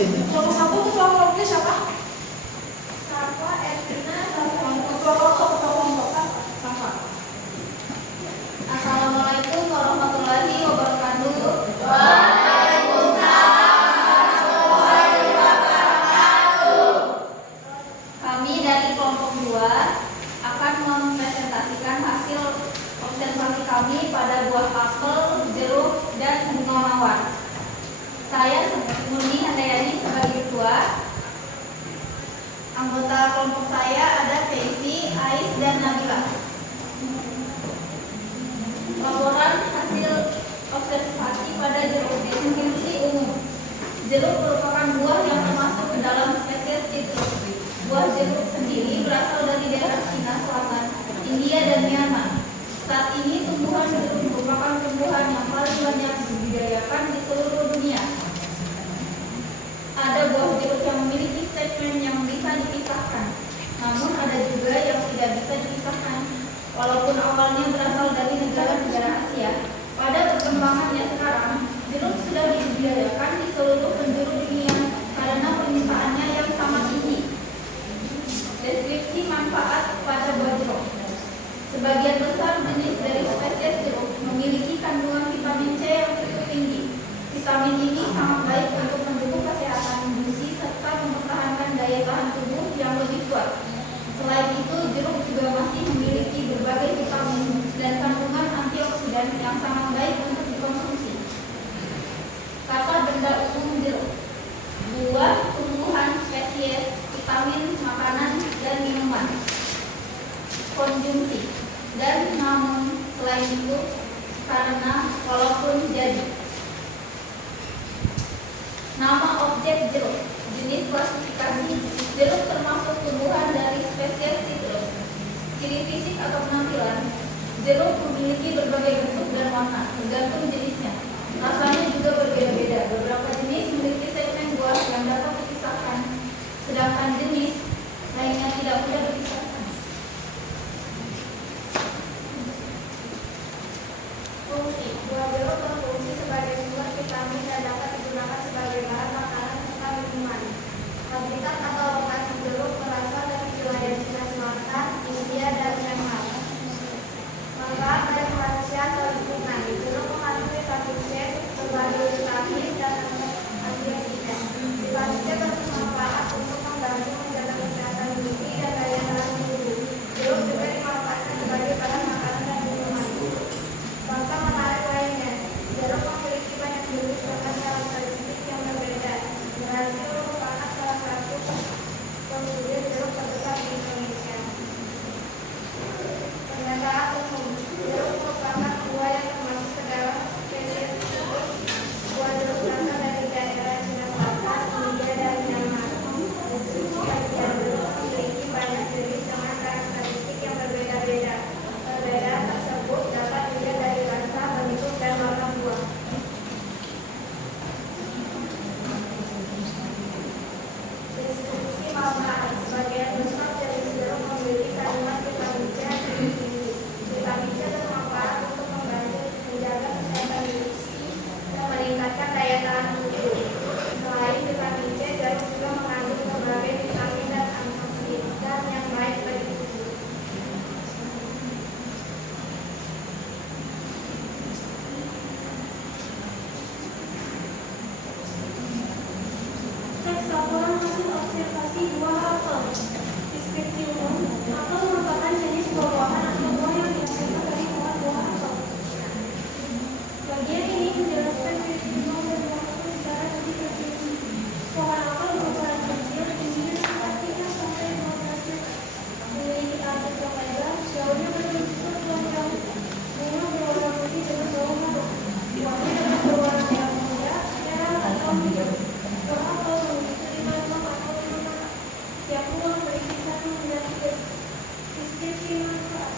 Kelompok 1 itu kelompoknya siapa? Safa, Ervina, Kelompok Safa. Assalamualaikum warahmatullahi wabarakatuh. Kami dari kelompok 2 akan mempresentasikan hasil observasi kami pada buah apel, jeruk, dan bunga mawar. Saya Murni Handayani sebagai ketua. Anggota kelompok saya ada Casey, Ais, dan Nabila. Laporan hasil observasi pada jeruk. Deskripsi umum. Jeruk merupakan buah yang termasuk ke dalam spesies citrus. Buah jeruk sendiri berasal dari daerah Cina Selatan, India, dan Myanmar. Saat ini tumbuhan jeruk merupakan tumbuhan yang paling banyak dibudidayakan di seluruh dunia. Ada buah jeruk yang memiliki segmen yang bisa dipisahkan, namun ada juga yang tidak bisa dipisahkan. Walaupun awalnya berasal dari negara-negara Asia, pada perkembangannya sekarang, jeruk sudah dibudidayakan di seluruh penjuru dunia karena permintaannya yang sangat tinggi. Deskripsi manfaat pada buah jeruk. Sebagian besar jenis dari spesies jeruk memiliki kandungan vitamin C yang cukup tinggi. Vitamin ini sangat baik untuk mendukung kesehatan gizi serta mempertahankan daya tahan tubuh yang lebih kuat. Selain itu, jeruk juga masih memiliki berbagai vitamin dan kandungan antioksidan yang sangat baik untuk dikonsumsi. Kata benda umum jeruk: buah, tumbuhan, spesies, vitamin, makanan, dan minuman. Konjungsi: dan namun, selain itu, karena, walaupun, jadi. Nama objek jeruk. Jenis klasifikasi: jeruk termasuk tumbuhan dari spesies citrus. Ciri fisik atau penampilan: jeruk memiliki berbagai bentuk dan warna, tergantung jenisnya. Rasanya juga berbeda-beda. Beberapa jenis memiliki segmen buah yang dapat dipisahkan, sedangkan jenis lainnya tidak mudah dipisahkan. Fungsi: buah jeruk berfungsi sebagai sumber vitamin dan dapat digunakan sebagai bahan makanan serta minuman. Habitat atau lokasi jeruk berasal dari wilayah Cina Selatan, India, dan Myanmar. Manfaat bagi manusia atau lingkungan: jeruk mengandung vitamin C sebagai vitamin dan antioksidan. Vitamin C bermanfaat untuk membantu menjaga kesehatan gizi dan daya tahan tubuh. Jeruk juga dimanfaatkan sebagai bahan makanan dan minuman. Fakta menarik lainnya: jeruk memiliki banyak jenis dengan karakteristik yang berbeda. Brasil merupakan salah satu konsumen jeruk terbesar di Indonesia. Pernyataan umum: jeruk merupakan buah yang termasuk ke dalam spesies citrus. Buah jeruk berasal dari daerah Cina Selatan, India, dan Myanmar. Deskripsi bagian jeruk memiliki banyak jenis dengan karakteristik yang berbeda-beda. Perbedaan tersebut dapat dilihat dari rasa, bentuk, dan warna buah. Deskripsi manfaat: sebagian besar jenis jeruk memiliki kandungan vitamin C yang cukup tinggi. Vitamin C bermanfaat untuk membantu menjaga kesehatan gizi dan meningkatkan daya tahan tubuh. Selain vitamin C, jeruk juga mengandung berbagai vitamin dan antioksidan yang baik bagi tubuh. Teks laporan hasil observasi buah apel. Deskripsi umum: apel merupakan jenis buah-buahan atau buah yang dihasilkan dari buah apel. Bagian ini menjelaskan ciri umum dan buah apel secara lebih terperinci. Pohon apel berukuran kecil, tingginya 3 sampai 15 meter. Memiliki akar yang lebar, daunnya berbentuk lonjong. Bunga berwarna putih dengan bau harum. Buahnya dapat berwarna merah muda, merah atau hijau. Buah apel memiliki 5 atau 5 mata. Tiap buah berisi 1 hingga 3. Deskripsi manfaat: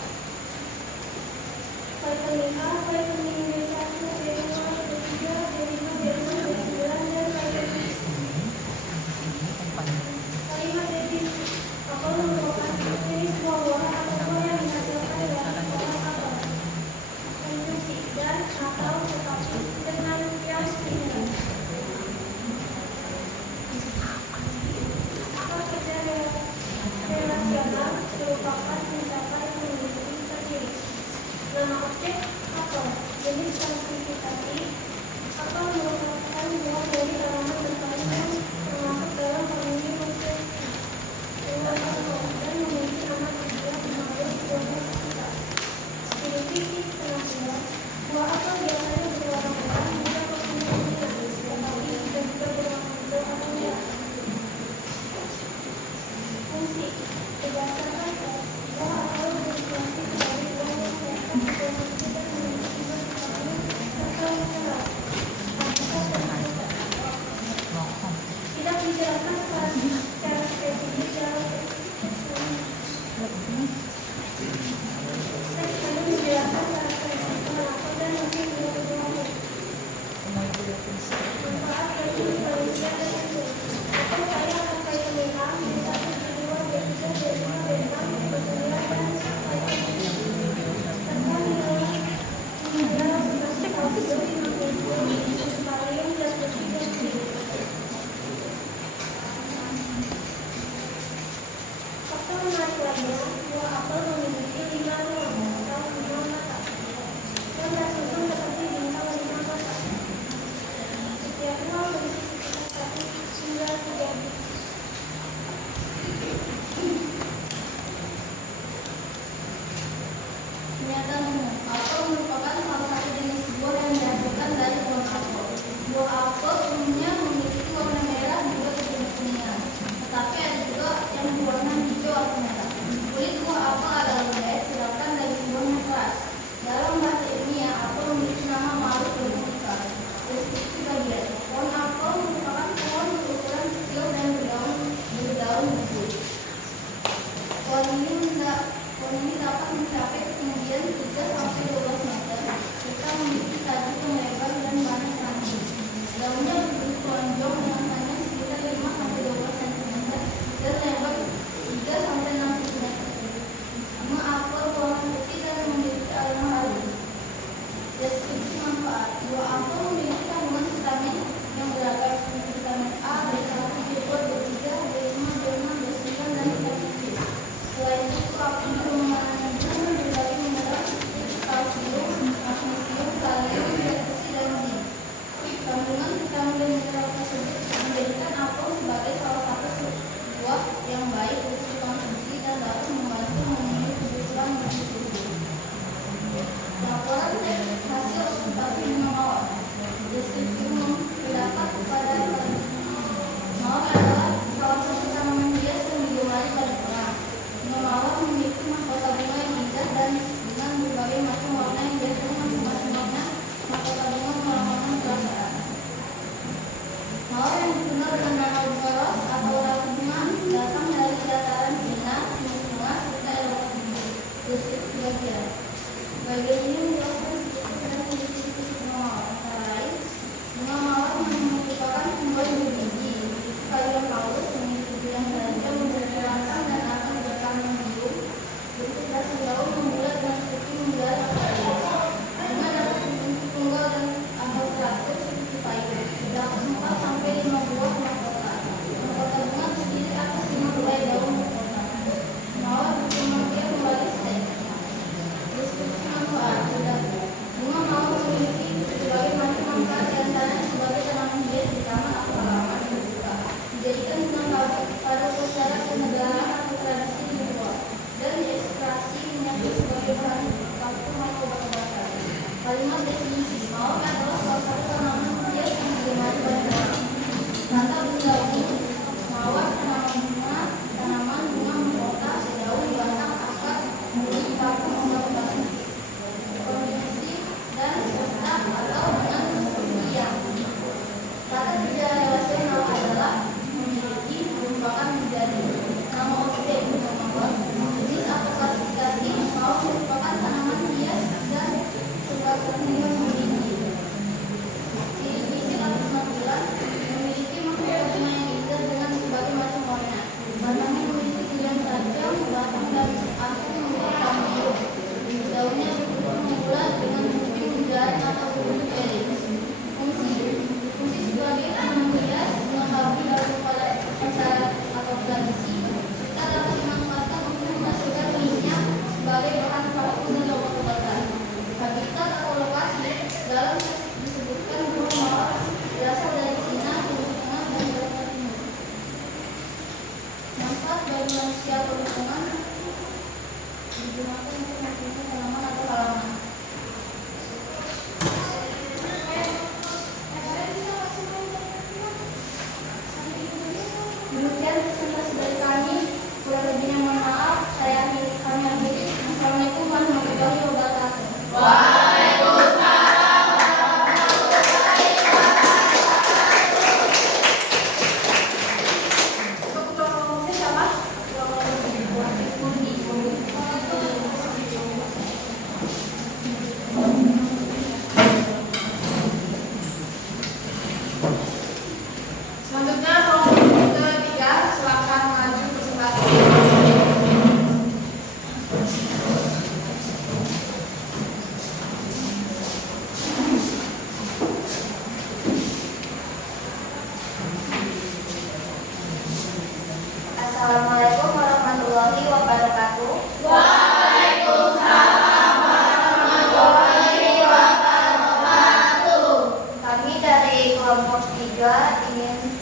kelompok 3 ingin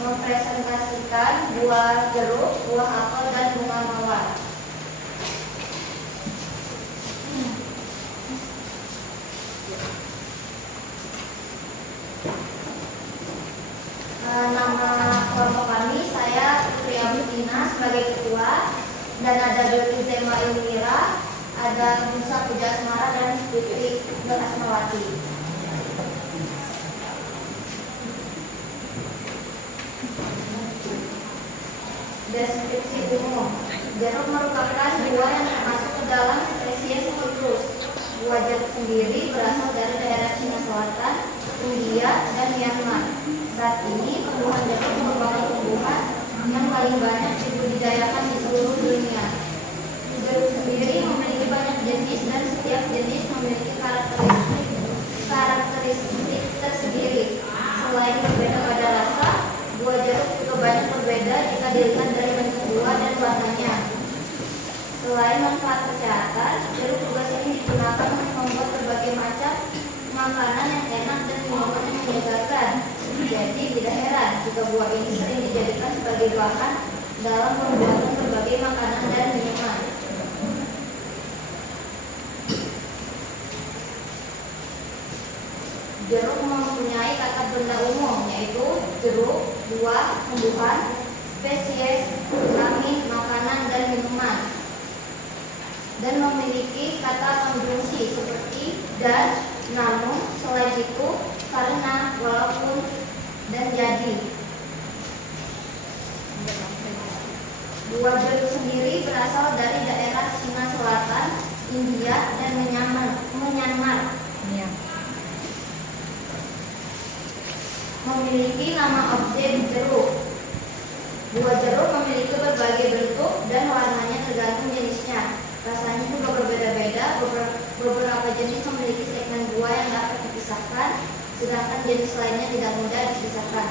mempresentasikan buah jeruk, buah apel, dan bunga mawar. Nama kelompok kami, saya Putri Agustina sebagai ketua, dan ada Dodi Zema Ilmira, ada Musa Puja Asmara, dan Putri Nur Asmawati. Deskripsi umum. Jeruk merupakan buah yang termasuk ke dalam spesies sitrus. Buah jeruk sendiri berasal dari daerah Cina Selatan, India, dan Myanmar. Saat ini tumbuhan jeruk merupakan tumbuhan yang paling banyak dibudidayakan di seluruh dunia. Jeruk sendiri memiliki banyak jenis dan setiap jenis memiliki karakteristik tersendiri. Selain berbeda pada rasa, buah jeruk juga banyak berbeda jika dilihat dari bentuk buah dan warnanya. Selain manfaat kesehatan, jeruk juga sering digunakan untuk membuat berbagai macam makanan yang enak dan minuman yang menyegarkan. Jadi tidak heran jika buah ini sering dijadikan sebagai bahan dalam pembuatan berbagai makanan dan minuman. Jeruk mempunyai kata benda umum, yaitu jeruk, buah, tumbuhan, spesies, vitamin, makanan, dan minuman. Dan memiliki kata konjungsi seperti dan, namun, selain itu, karena, walaupun, dan jadi. Buah jeruk sendiri berasal dari daerah Cina Selatan, India, dan Myanmar. Memiliki nama objek jeruk. Buah jeruk memiliki berbagai bentuk dan warnanya tergantung jenisnya. Rasanya juga berbeda-beda. Beberapa jenis memiliki segmen buah yang dapat dipisahkan, sedangkan jenis lainnya tidak mudah dipisahkan.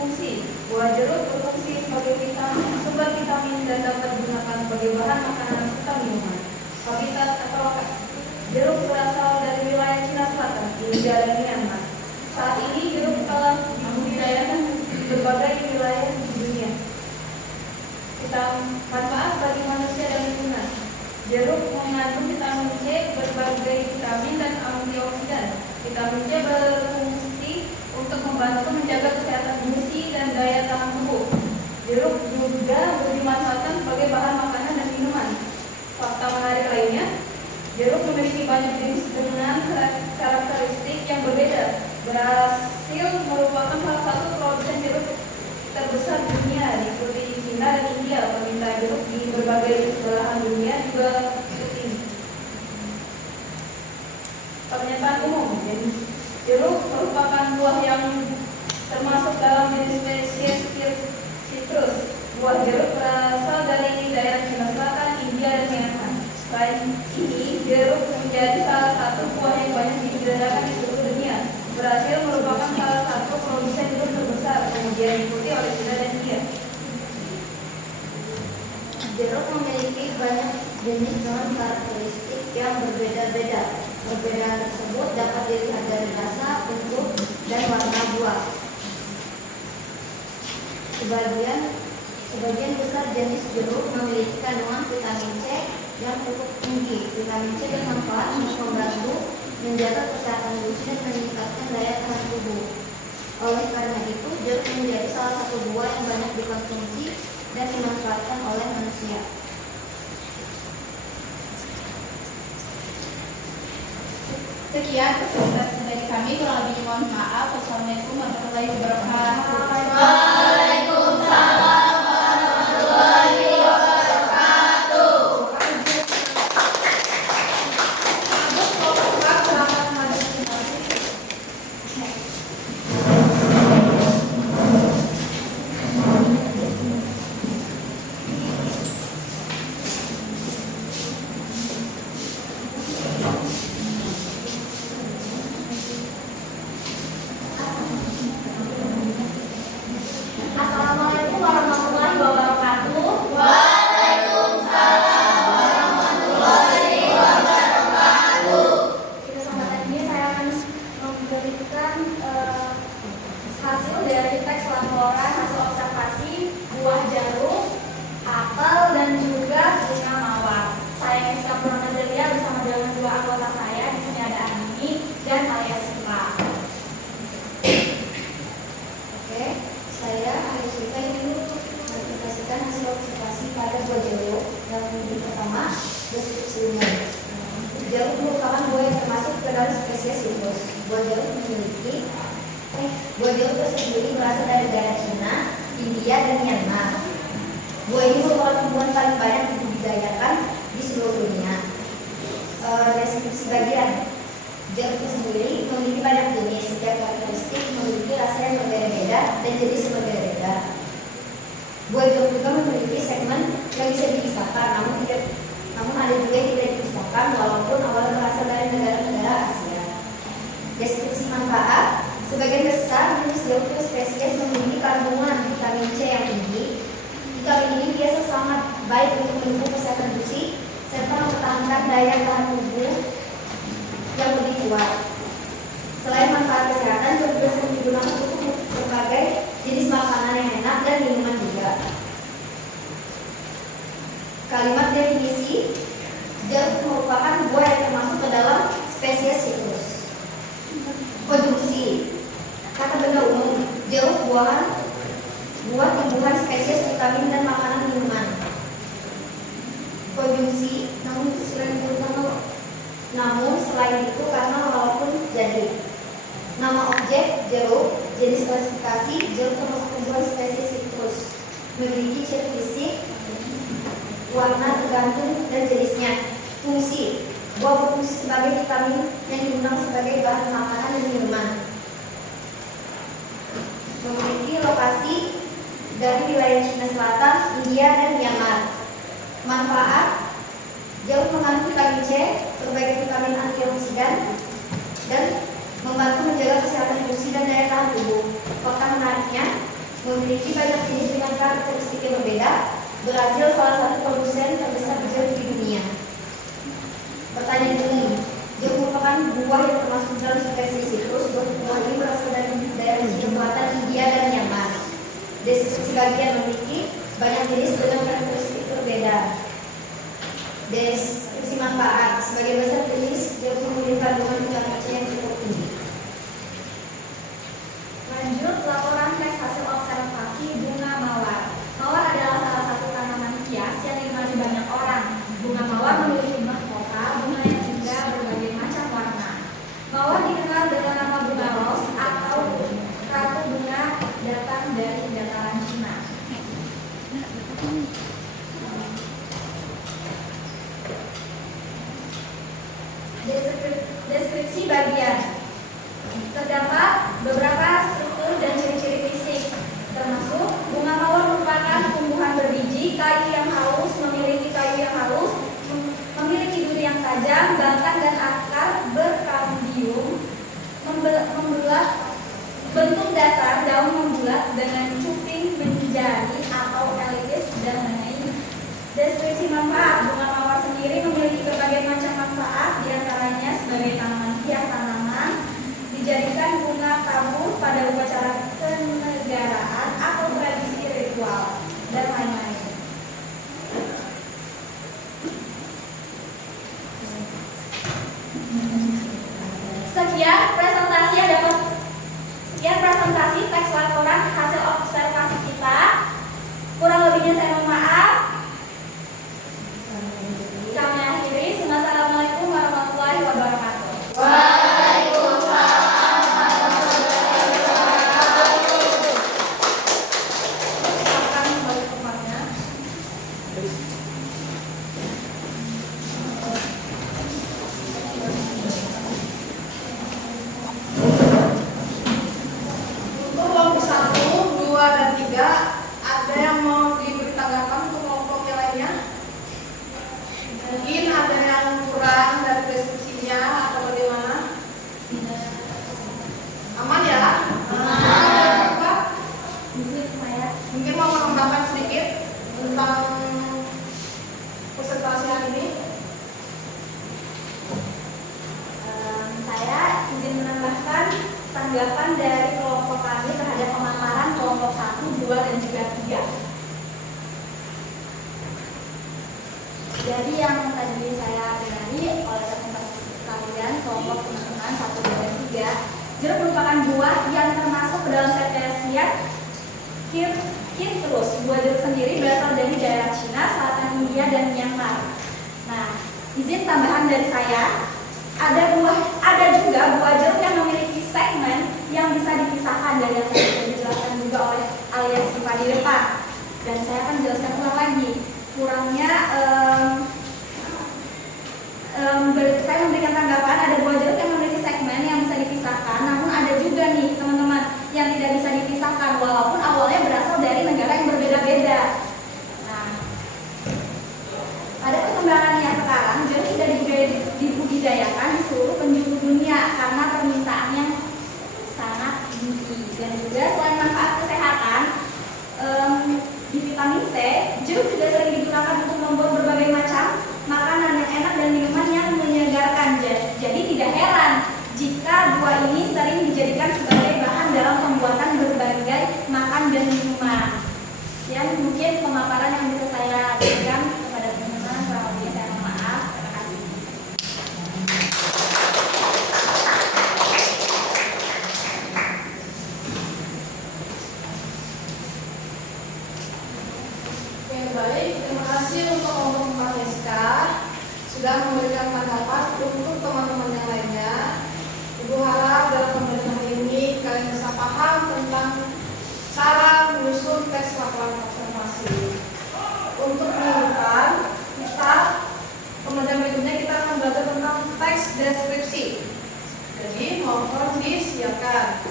Fungsi. Buah jeruk berfungsi sebagai sumber vitamin dan dapat digunakan sebagai bahan makanan serta minuman. Habitat atau lokasi. Jeruk berasal dari wilayah Cina Selatan, India, dan Myanmar. Saat ini jeruk telah dibudidayakan di berbagai wilayah di dunia. Manfaat bagi manusia dan lingkungan. Jeruk mengandung vitamin C, berbagai vitamin dan antioksidan. Vitamin C berfungsi untuk membantu menjaga kesehatan fungsi dan daya tahan tubuh. Jeruk juga dimanfaatkan sebagai bahan makanan dan minuman. Fakta menarik lainnya, jeruk memiliki banyak jenis dengan karakteristik yang berbeda. Brasil merupakan salah satu produsen jeruk terbesar di dunia, diikuti China dan India. Permintaan jeruk di berbagai belahan dunia juga cukup tinggi. Pernyataan umum, jeruk merupakan buah yang termasuk dalam jenis spesies sitrus. Buah jeruk berasal dari daerah Cina Selatan, India, dan Myanmar. Selain ini, jeruk menjadi salah satu buah yang banyak dibudidayakan di seluruh dunia. Brasil merupakan salah satu produsen jeruk terbesar, kemudian diikuti oleh China dan India. Jeruk memiliki banyak jenis dengan karakteristik yang berbeda-beda. Perbedaan tersebut dapat dilihat dari rasa, bentuk, dan warna buah. Sebagian besar jenis jeruk memiliki kandungan vitamin C yang cukup tinggi. Vitamin C bermanfaat untuk membantu menjaga kesehatan fungsi dan meningkatkan daya tahan tubuh. Oleh karena itu, jeruk menjadi salah satu buah yang banyak dikonsumsi dan dimanfaatkan oleh manusia. Sekian presentasi dari kami, kurang lebih mohon maaf. Wassalamualaikum warahmatullahi wabarakatuh. Waalaikumsalam. dari teks laporan hasil observasi buah jeruk, apel, dan juga bunga mawar. Saya Eska Purna Zelia bersama dengan dua anggota saya. Di sini ada Anini dan Alia Siva. Oke, saya Alia Siva ingin mempresentasikan hasil observasi pada buah jeruk. Yang pertama, deskripsi umum. Jeruk merupakan buah yang termasuk ke dalam spesies sitrus. Buah jeruk tersendiri berasal dari negara Cina, India, dan Myanmar. Buah ini merupakan tumbuhan paling banyak dibudidayakan di seluruh dunia. Deskripsi bagian. Jeruk itu sendiri memiliki banyak jenis. Setiap karakteristik memiliki rasa yang berbeda-beda dan jenis yang berbeda-beda. Buah jeruk juga memiliki segmen yang bisa dipisahkan, namun ada juga yang tidak dipisahkan walaupun awalnya berasal dari negara-negara Asia. Deskripsi manfaat. Sebagian besar jenis jeruk spesies memiliki kandungan vitamin C yang tinggi. Vitamin ini biasa sangat baik untuk mendukung kesehatan gusi serta mempertahankan daya tahan tubuh yang lebih kuat. Selain manfaat kesehatan, jeruk biasa digunakan untuk berbagai jenis makanan yang enak dan minuman juga. Kalimat definisi, jeruk merupakan buah yang termasuk ke dalam spesies sitrus. Konjungsi, kata benda umum, jeruk buah tumbuhan spesies vitamin dan makanan minuman. Konjungsi, namun selain itu karena walaupun jadi. Nama objek jeruk, jenis klasifikasi jeruk termasuk tumbuhan spesies sitrus, memiliki ciri fisik, warna tergantung dan jenisnya. Fungsi, buah berfungsi sebagai vitamin yang digunakan sebagai bahan makanan dan minuman. Memiliki lokasi dari wilayah Cina Selatan, India, dan Myanmar. Manfaat, jeruk mengandung vitamin C, berbagai vitamin antioksidan, dan membantu menjaga kesehatan gusi dan daya tahan tubuh. Fakta menariknya, memiliki banyak jenis dengan karakteristik yang berbeda. Brazil salah satu produsen terbesar jeruk di dunia. Pertanyaan umum, jeruk merupakan buah yang termasuk dalam spesies sitrus. Buah ini berasal dari daerah Cina Selatan, India, dan Myanmar. Deskripsi bagian memiliki banyak jenis dengan karakteristik berbeda. Deskripsi manfaat, sebagai besar jenis jeruk memiliki kandungan vitamin C yang cukup tinggi. Lanjut, laporan tes hasil observasi bunga mawar. Mawar adalah salah satu tanaman hias yang digemari banyak orang. Bunga mawar memiliki mahkota, bunga yang indah berbagai macam warna. Mawar dikenal dengan nama bunga ros atau ratu bunga, datang dari dataran Cina. Deskripsi bagian. Terdapat beberapa struktur dan ciri-ciri fisik, termasuk bunga mawar merupakan tumbuhan berbiji, kayu yang halus, memiliki duri yang tajam, batang dan akar berkambium, membulat, bentuk dasar daun membulat dengan cuping menjadi atau eliptis dan lain-lain. Deskripsi manfaat, bunga mawar sendiri memiliki berbagai macam manfaat, diantaranya sebagai tanaman hias tanaman, dijadikan bunga tabur pada upacara kenegaraan atau tradisi ritual, dan lain-lain. Sekian presentasi teks laporan hasil observasi kita. Kurang lebihnya saya mohon maaf. Kami akhiri. Assalamualaikum warahmatullahi wabarakatuh. Untuk kelompok 1, 2, dan 3, ada yang mau diberi tanggapan untuk kelompok yang lainnya? Mungkin ada yang kurang dari deskripsinya atau bagaimana? Aman ya? Aman. Mungkin mau menambahkan sedikit tentang presentasi hari ini. Saya izin menambahkan tanggapan dari kelompok kami terhadap pemaparan 2 dan juga 3. Jadi yang tadi saya dengar oleh presentasi kalian kelompok teman-teman 1, 2, dan 3, jeruk merupakan buah yang termasuk ke dalam spesies Citrus. Buah jeruk sendiri berasal dari daerah Cina, Selatan India, dan Myanmar. Nah, izin tambahan dari saya, ada juga buah jeruk yang memiliki segmen yang bisa dipisahkan dari yang tadi sudah dijelaskan juga oleh alias IPA di depan. Dan saya akan jelaskan ulang lagi. Kurangnya saya memberikan tanggapan, ada buah jeruk yang memiliki segmen yang bisa dipisahkan, namun ada juga nih teman-teman yang tidak bisa dipisahkan walaupun awalnya berasal dari negara yang berbeda-beda. Nah, pada perkembangannya sekarang jeruk sudah dibudidayakan di seluruh penjuru dunia karena permintaannya sangat tinggi. Dan juga selain manfaat kesehatan, di vitamin C, jeruk juga sering digunakan untuk membuat berbagai macam makanan yang enak dan minuman yang menyegarkan. Jadi tidak heran jika buah ini sering dijadikan sebagai bahan dalam pembuatan berbagai makan dan minuman. Sekian mungkin pemaparan yang bisa saya berikan kepada teman-teman. Kurang lebihnya saya mohon maaf. Terima kasih. Oke, baik. Terima kasih untuk kelompok 4 SK sudah memberikan tanggapan untuk teman-teman yang lainnya. Ibu harap dalam pembelajaran hari ini kalian bisa paham tentang cara menyusun teks laporan observasi. Untuk menggunakan kita pembelajaran berikutnya kita akan belajar tentang teks deskripsi. Jadi mohon disiapkan.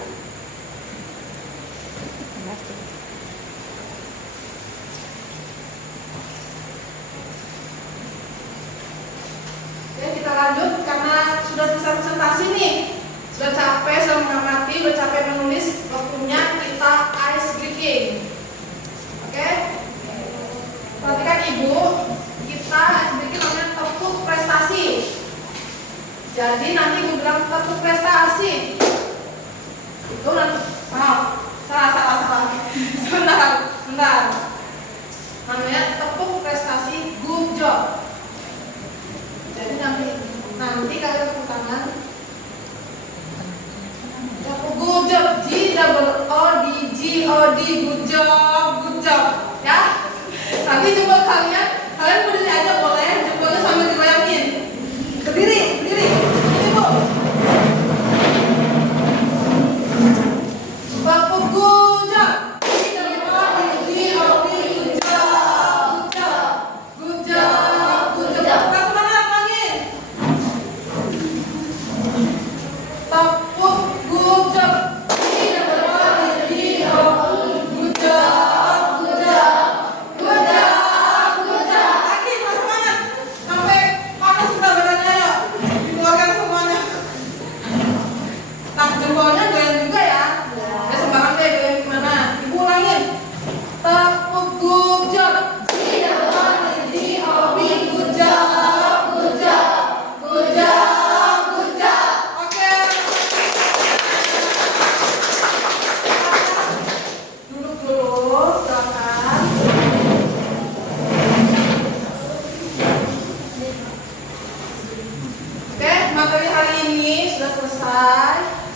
Oke, kita lanjut karena sudah selesai presentasi nih. Sudah capek, sudah mengamati, sudah capek menulis, waktunya kita ice breaking. Oke? Perhatikan Ibu, kita ice breaking namanya tepuk prestasi. Jadi nanti Ibu bilang tepuk prestasi. Itu nanti, maaf, salah. Sebentar. Namanya tepuk prestasi, good job. Jadi nanti kalian tepuk tangan. Good job, G-O-O-D, good job, ya. Nanti coba kalian berdiri aja boleh, jempolnya sambil digoyangin. Berdiri, ini Bu. Tepuk good job.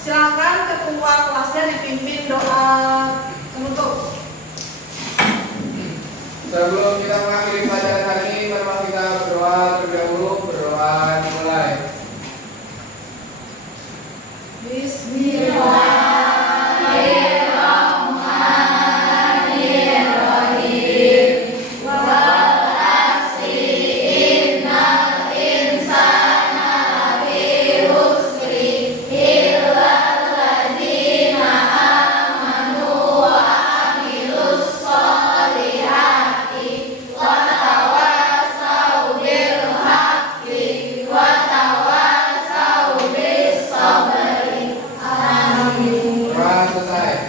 Silakan ketua kelasnya dipimpin doa penutup. Sebelum kita mengakhiri pelajaran hari ini, mari kita berdoa terlebih dahulu. Berdoa dimulai. Bismillah. Selesai.